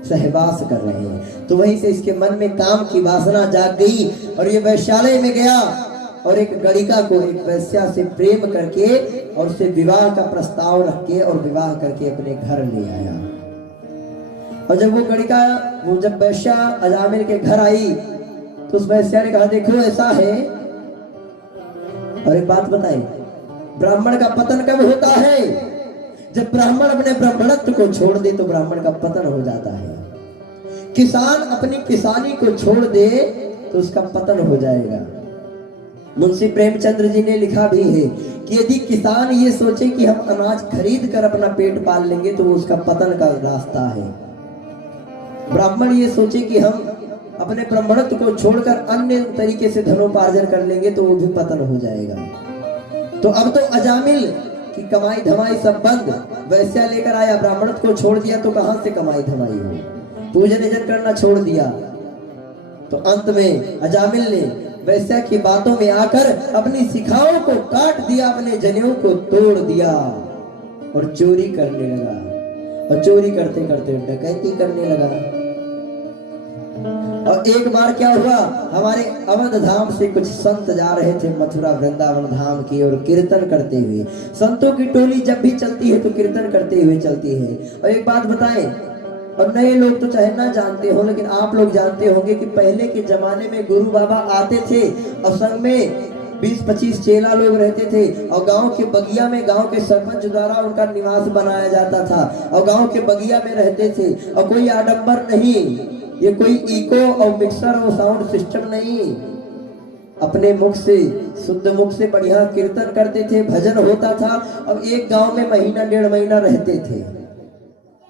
सहवास कर रहे हैं। तो वहीं से इसके मन में काम की वासना जाग गई और ये वैश्यालय में गया और एक गणिका को, एक वैश्या से प्रेम करके और उसे विवाह का प्रस्ताव रख के और विवाह करके अपने घर ले आया। और जब वो गणिका, वो जब वैश्या अजामिल के घर आई तो उस वैश्या ने कहा, देखो ऐसा है, और एक बात बताएं, ब्राह्मण का पतन कब होता है? जब ब्राह्मण अपने ब्राह्मणत्व को छोड़ दे तो ब्राह्मण का पतन हो जाता है। किसान अपनी किसानी को छोड़ दे तो उसका पतन हो जाएगा। मुंशी प्रेमचंद्र जी ने लिखा भी है कि यदि किसान ये सोचे कि हम अनाज खरीद कर अपना पेट पाल लेंगे तो वो उसका पतन का रास्ता है। ब्राह्मण ये सोचे कि हम अपने ब्राह्मणत्व को छोड़कर अन्य तरीके से धनोपार्जन कर लेंगे तो वो भी पतन हो जाएगा। तो अब तो अजामिल की कमाई धमाई सब बंद, वैश्या लेकर आया, ब्राह्मणत्व को छोड़ दिया तो कहां से कमाई धमाई हो, पूजन यजन करना छोड़ दिया। तो अंत में अजामिल ने वैश्या की बातों में आकर अपनी शिखाओं को काट दिया, अपने जनेऊ को तोड़ दिया और चोरी करने लगा। और चोरी करते करते डकैती करने लगा। और एक बार क्या हुआ, हमारे अवध धाम से कुछ संत जा रहे थे मथुरा वृंदावन धाम की ओर कीर्तन करते हुए। संतों की टोली जब भी चलती है तो कीर्तन करते हुए चलती है। और एक बात बताएं, और नए लोग तो चाहे ना जानते हो लेकिन आप लोग जानते होंगे कि पहले के जमाने में गुरु बाबा आते थे और संग में 20-25 चेला लोग रहते थे। और गांव के बगिया में गांव के सरपंच द्वारा उनका निवास बनाया जाता था और गांव के बगिया में रहते थे। और कोई आडंबर नहीं, ये कोई इको और मिक्सर और साउंड सिस्टम नहीं, अपने मुख से, शुद्ध मुख से बढ़िया कीर्तन करते थे, भजन होता था। अब एक गांव में महीना 1.5 महीना रहते थे।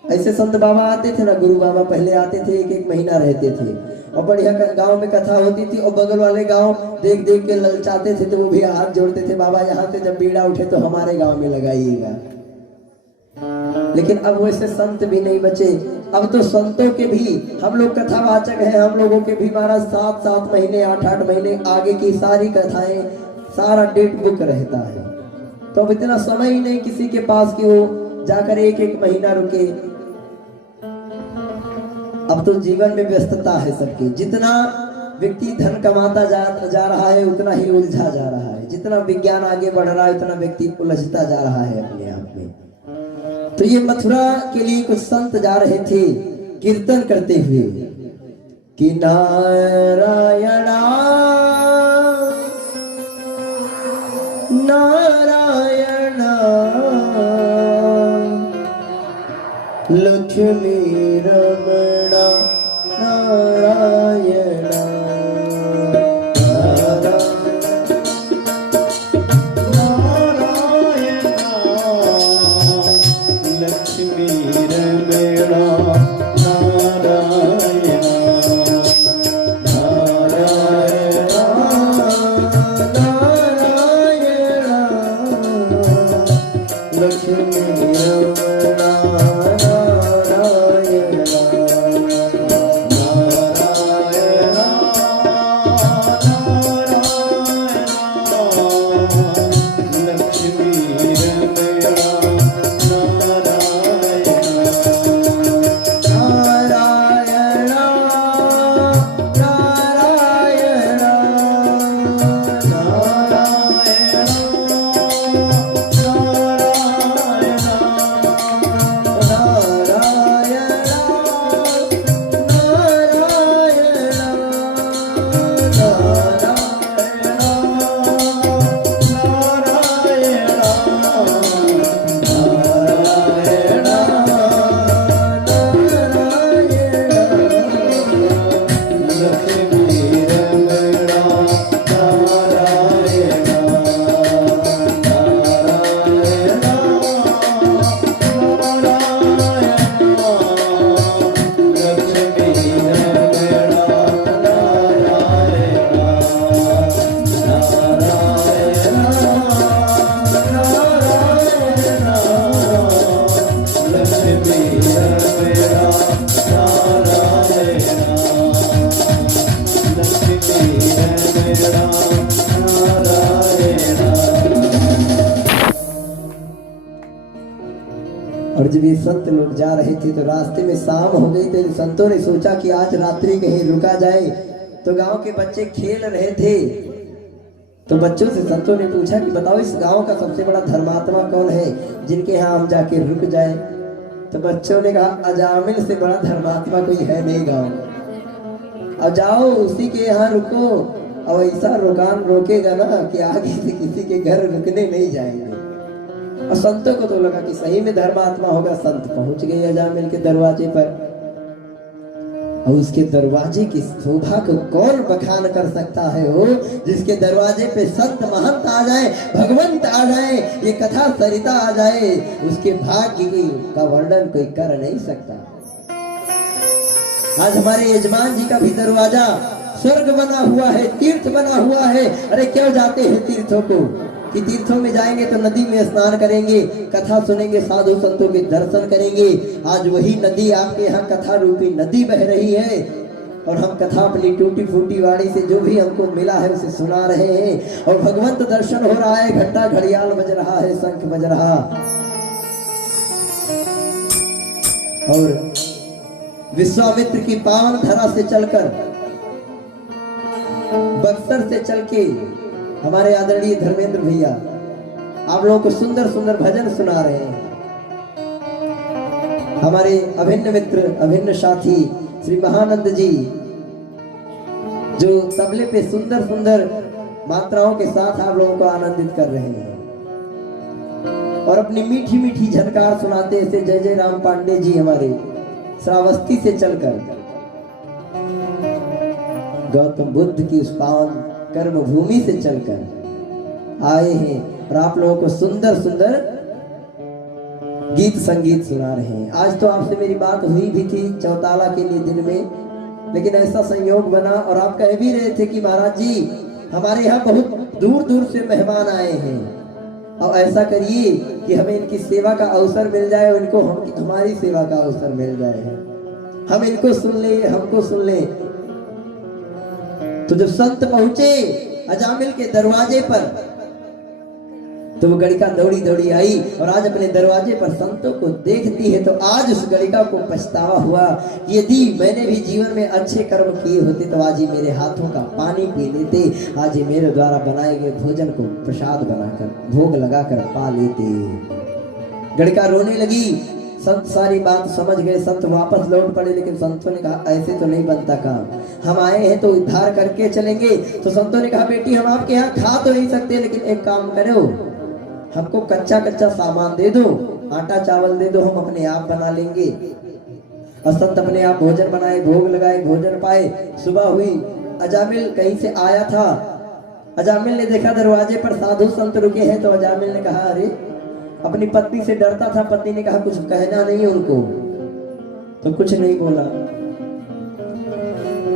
ऐसे संत बाबा आते थे ना, गुरु बाबा पहले आते थे, 1-1 महीना रहते थे और बढ़िया गांव में कथा होती थी। और बगल वाले गांव देख देख के ललचाते थे तो वो भी हाथ जोड़ते थे, बाबा यहाँ से जब बीड़ा उठे तो हमारे गांव में लगाइएगा। लेकिन अब वैसे संत भी नहीं बचे। अब तो संतों के भी, हम लोग कथावाचक हैं, हम लोगों के भी महाराज 7-7 महीने 8-8 महीने आगे की सारी कथाएं, सारा डेट बुक रहता है। तो अब इतना समय ही नहीं किसी के पास कि वो जाकर 1-1 महीना रुके। अब तो जीवन में व्यस्तता है सबकी। जितना व्यक्ति धन कमाता जा रहा है उतना ही उलझा जा रहा है। जितना विज्ञान आगे बढ़ रहा है उतना व्यक्ति उलझता जा रहा है अपने आप में। तो ये मथुरा के लिए कुछ संत जा रहे थे कीर्तन करते हुए कि नारायणा नारायणा लक्ष्मी रमणा नारायणा और जब ये संत लोग जा रहे थे तो रास्ते में शाम हो गई, तो इन संतों ने सोचा कि आज रात्रि कहीं रुका जाए। तो गांव के बच्चे खेल रहे थे, तो बच्चों से संतों ने पूछा कि बताओ इस गांव का सबसे बड़ा धर्मात्मा कौन है जिनके यहाँ हम जाके रुक जाए। तो बच्चों ने कहा अजामिल से बड़ा धर्मात्मा कोई है नहीं गांव, अब जाओ उसी के यहाँ रुको। और ऐसा रुकान रोकेगा ना कि आगे से किसी के घर रुकने नहीं जाएंगे। और संतों को तो लगा कि सही में धर्मात्मा होगा। संत पहुंच गए अजामिल के दरवाजे पर, और उसके दरवाजे की शोभा को कौन बखान कर सकता है हो, जिसके दरवाजे पे संत महंत आ जाए, भगवंत आ जाए, ये कथा सरिता आ जाए, उसके भाग्य का वर्णन कोई कर नहीं सकता। आज हमारे यजमान जी का भी दरवाजा स्वर्ग बना हुआ है, तीर्थ बना हुआ है। अरे क्यों जाते हैं तीर्थों को, कि तीर्थों में जाएंगे तो नदी में स्नान करेंगे, कथा सुनेंगे, साधु संतों के दर्शन करेंगे। आज वही नदी आपके यहाँ कथा रूपी नदी बह रही है, और हम कथा अपनी टूटी फूटी वाणी से जो भी हमको मिला है उसे सुना रहे हैं। और भगवंत दर्शन हो रहा है, घंटा घड़ियाल बज रहा है, शंख बज रहा। और विश्वामित्र की पावन धरा से चलकर, बक्सर से चल के हमारे आदरणीय धर्मेंद्र भैया आप लोगों को सुंदर सुंदर भजन सुना रहे हैं। हमारे अभिन्न मित्र, अभिन्न साथी श्री महानंद जी जो तबले पे सुंदर सुंदर मात्राओं के साथ आप लोगों को आनंदित कर रहे हैं, और अपनी मीठी मीठी झनकार सुनाते ऐसे जय जय राम पांडे जी हमारे श्रावस्ती से चलकर गौतम बुद्ध की उस पावन कर्म भूमि से चलकर आए हैं, और आप लोगों को सुंदर सुंदर गीत संगीत सुना रहे हैं। आज तो आपसे मेरी बात हुई भी थी चौताला के लिए दिन में, लेकिन ऐसा संयोग बना और आप कह भी रहे थे कि महाराज जी हमारे यहाँ बहुत दूर दूर से मेहमान आए हैं, और ऐसा करिए कि हमें इनकी सेवा का अवसर मिल जाए, और इनको हमारी सेवा का अवसर मिल जाए, हम इनको सुन ले, हमको सुन ले। तो जब संत पहुंचे अजामिल के दरवाजे पर, तो वो गणिका दौड़ी दौड़ी आई, और आज अपने दरवाजे पर संतों को देखती है। तो आज उस गणिका को पछतावा हुआ कि यदि मैंने भी जीवन में अच्छे कर्म किए होते तो आज ही मेरे हाथों का पानी पी लेते, आज ही मेरे द्वारा बनाए गए भोजन को प्रसाद बनाकर भोग लगाकर पा लेते। गणिका रोने लगी। संत सारी बात समझ गए, संत वापस लौट पड़े, लेकिन संतों ने कहा ऐसे तो नहीं बनता काम, हम आए हैं तो उद्धार करके चलेंगे। तो संतों ने कहा बेटी हम आपके यहाँ खा तो नहीं सकते, लेकिन एक काम करो, हमको कच्चा कच्चा सामान दे दो, आटा चावल दे दो, हम अपने आप बना लेंगे। और संत अपने आप भोजन बनाए, भोग लगाए, भोजन पाए। सुबह हुई, अजामिल कहीं से आया था। अजामिल ने देखा दरवाजे पर साधु संत रुके हैं, तो अजामिल ने कहा अरे, अपनी पत्नी से डरता था। पत्नी ने कहा कुछ कहना नहीं उनको, तो कुछ नहीं बोला।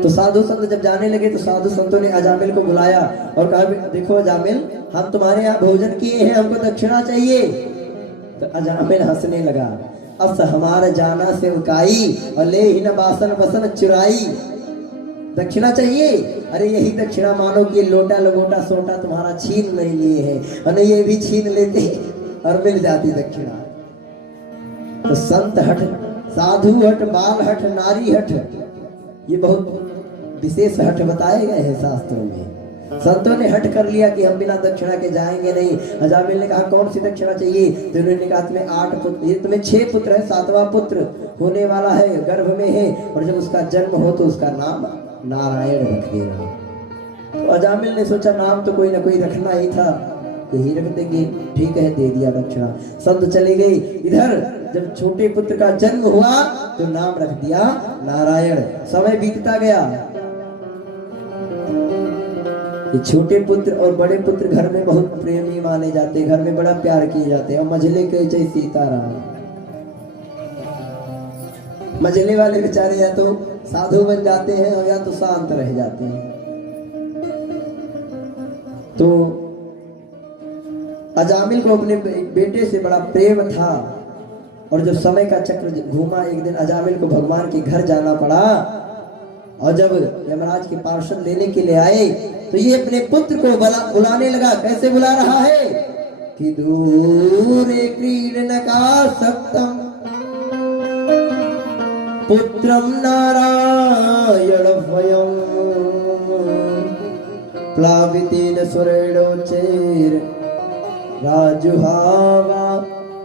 तो साधु संत जब जाने लगे तो साधु संतों ने अजामिल को बुलाया और कहा देखो अजामिल, हम तुम्हारे यहाँ भोजन किए हैं, हमको दक्षिणा चाहिए। तो अजामिल हंसने लगा, अब हमारा जाना से उकाई, और ले ही न बासन बसन चुराई। दक्षिणा चाहिए? अरे यही दक्षिणा मानो कि लोटा लगोटा सोटा तुम्हारा छीन नहीं लिए है, और ये भी छीन लेते और मिल जाती दक्षिणा। तो संत हट, साधु हट, बाल हट, नारी हट, ये बहुत विशेष हट बताए गए हैं शास्त्रों में। संतों ने हट कर लिया कि हम बिना दक्षिणा के जाएंगे नहीं। अजामिल ने कहा कौन सी दक्षिणा चाहिए? तो उन्होंने कहा तुम्हें 8 पुत्र, ये तुम्हें 6 पुत्र है, 7वां पुत्र होने वाला है, गर्भ में है, और जब उसका जन्म हो तो उसका नाम नारायण रख देना। तो अजामिल ने सोचा नाम तो कोई ना कोई रखना ही था, यही रख देंगे। ठीक है, दे दिया दक्षिणा। संत चले गए। इधर जब छोटे पुत्र का जन्म हुआ तो नाम रख दिया नारायण। समय बीतता गया। ये छोटे पुत्र और बड़े पुत्र घर में बहुत प्रेमी माने जाते, घर में बड़ा प्यार किए जाते हैं। और मझले के जय सीताराम, मझले वाले बेचारे या तो साधु बन जाते हैं और या तो शांत रह जाते हैं। तो अजामिल को अपने बेटे से बड़ा प्रेम था, और जब समय का चक्र घूमा, एक दिन अजामिल को भगवान के घर जाना पड़ा। और जब यमराज के पार्षद लेने के लिए आए तो ये अपने पुत्र को बुलाने लगा। कैसे बुला रहा है कि दूरे क्रीडन का सप्तम पुत्रं नारायण स्वयं प्लावितेन सुरेणोचैर राजुहावा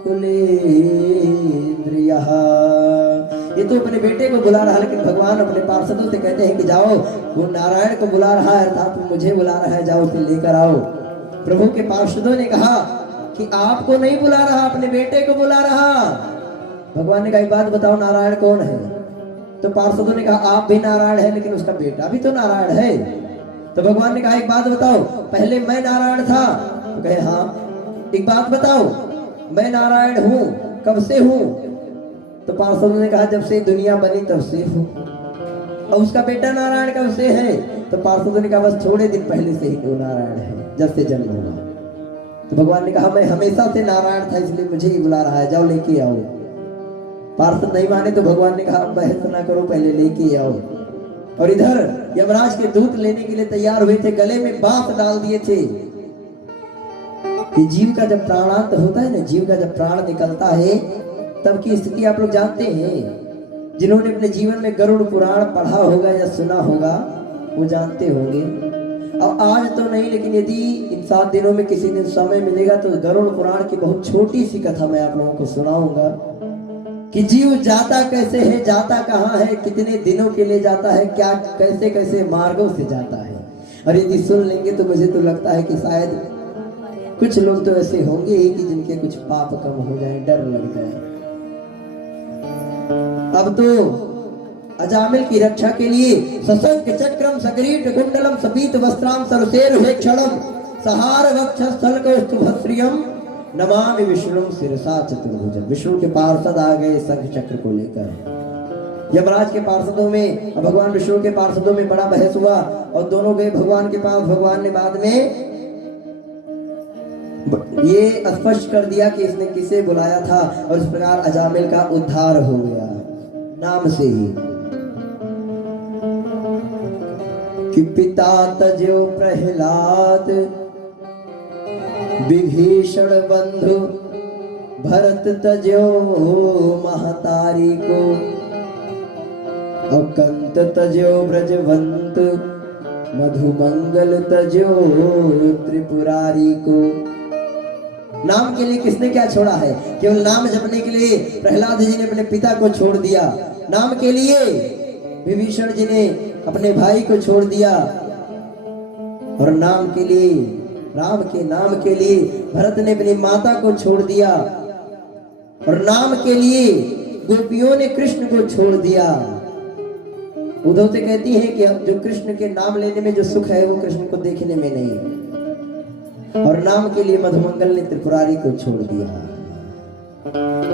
कुलेन्द्रियः। ये तो अपने बेटे को बुला रहा है, लेकिन भगवान अपने पार्षदों से कहते हैं कि जाओ, वो नारायण को बुला रहा है, अर्थात मुझे बुला रहा है, जाओ उसे लेकर आओ। प्रभु के पार्षदों ने कहा कि आपको नहीं बुला रहा, अपने बेटे को बुला रहा। भगवान ने कहा एक बात बताओ, नारायण कौन है? तो पार्षदों ने कहा आप भी नारायण है, लेकिन उसका बेटा भी तो नारायण है। तो भगवान ने कहा एक बात बताओ, पहले मैं नारायण था? तो कहे हाँ। एक बात बताओ, मैं नारायण हूँ, कब से हूँ? तो पार्षदों ने कहा जब से दुनिया बनी तब से हूँ। और उसका बेटा नारायण कब से है? तो पार्षदों ने कहा बस थोड़े दिन पहले से ही वो नारायण है, जब से जन्म हुआ। तो भगवान ने कहा मैं हमेशा से नारायण था, इसलिए मुझे ही बुला रहा है, जाओ लेके आओ। पार्षद नहीं माने तो भगवान ने कहा बहस ना करो, पहले लेके आओ। और इधर यमराज के दूत लेने के लिए तैयार हुए थे, गले में बांस डाल दिए थे। कि जीव का जब प्राणांत होता है ना, जीव का जब प्राण निकलता है तब की स्थिति आप लोग जानते हैं। जिन्होंने अपने जीवन में गरुड़ पुराण पढ़ा होगा या सुना होगा वो जानते होंगे। अब आज तो नहीं, लेकिन यदि इन 7 दिनों में किसी दिन समय मिलेगा तो गरुड़ पुराण की बहुत छोटी सी कथा मैं आप लोगों को सुनाऊंगा कि जीव जाता कैसे है, जाता कहाँ है, कितने दिनों के लिए जाता है, क्या कैसे कैसे मार्गों से जाता है। और यदि सुन लेंगे तो मुझे तो लगता है कि शायद कुछ लोग तो ऐसे होंगे ही कि जिनके कुछ पाप कम हो जाए, डर लग जाए। अब तो अजामिल की रक्षा के लिए सशंक चक्रम सगरीट कुंडलम सपीत वस्त्राम सरसेर वेक्षणम सहार वक्षस्थल कौस्तुभश्रियम नमामि विष्णु शिरसा चतुर्भुज। विष्णु के पार्षद आ गए शंख चक्र को लेकर। यमराज के पार्षदों में और भगवान विष्णु के पार्षदों में बड़ा बहस हुआ और दोनों गए भगवान के पास। भगवान ने बाद में ये स्पष्ट कर दिया कि इसने किसे बुलाया था, और इस प्रकार अजामिल का उद्धार हो गया नाम से ही। कि पिता तजो प्रहलाद विभीषण बंधु भरत तजो महतारी को अकंत तजो ब्रजवंत मधुमंगल तजो त्रिपुरारी को। नाम के लिए किसने क्या छोड़ा है? केवल नाम जपने के लिए प्रहलाद जी ने अपने पिता को छोड़ दिया, नाम के लिए विभीषण जी ने अपने भाई को छोड़ दिया, और नाम के लिए, राम के नाम के लिए भरत ने अपनी माता को छोड़ दिया, और नाम के लिए गोपियों ने कृष्ण को छोड़ दिया। उद्धव से कहती है कि जो कृष्ण के नाम लेने में जो सुख है वो कृष्ण को देखने में नहीं। और नाम के लिए मधुमंगल ने त्रिपुरारी को छोड़ दिया।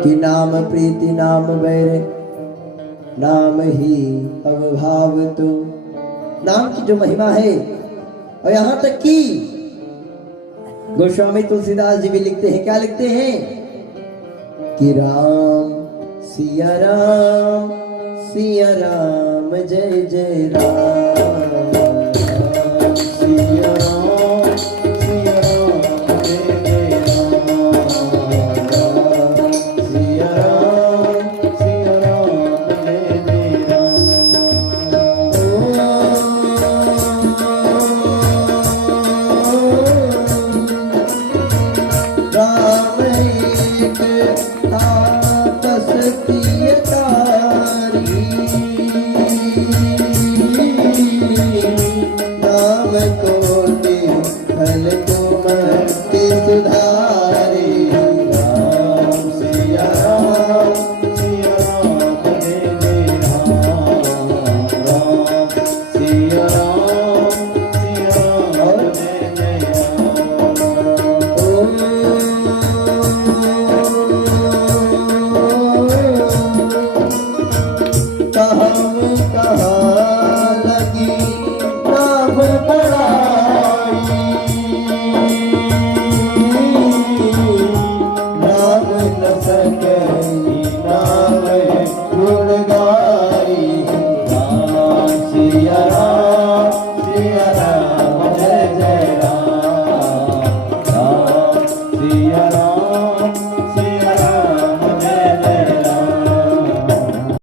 कि नाम प्रीति नाम वैर नाम ही अवभाव तो। नाम की जो महिमा है, और यहाँ तक कि गोस्वामी तुलसीदास जी भी लिखते हैं, क्या लिखते हैं? कि राम सिया राम जय जय राम, सिया राम नाम को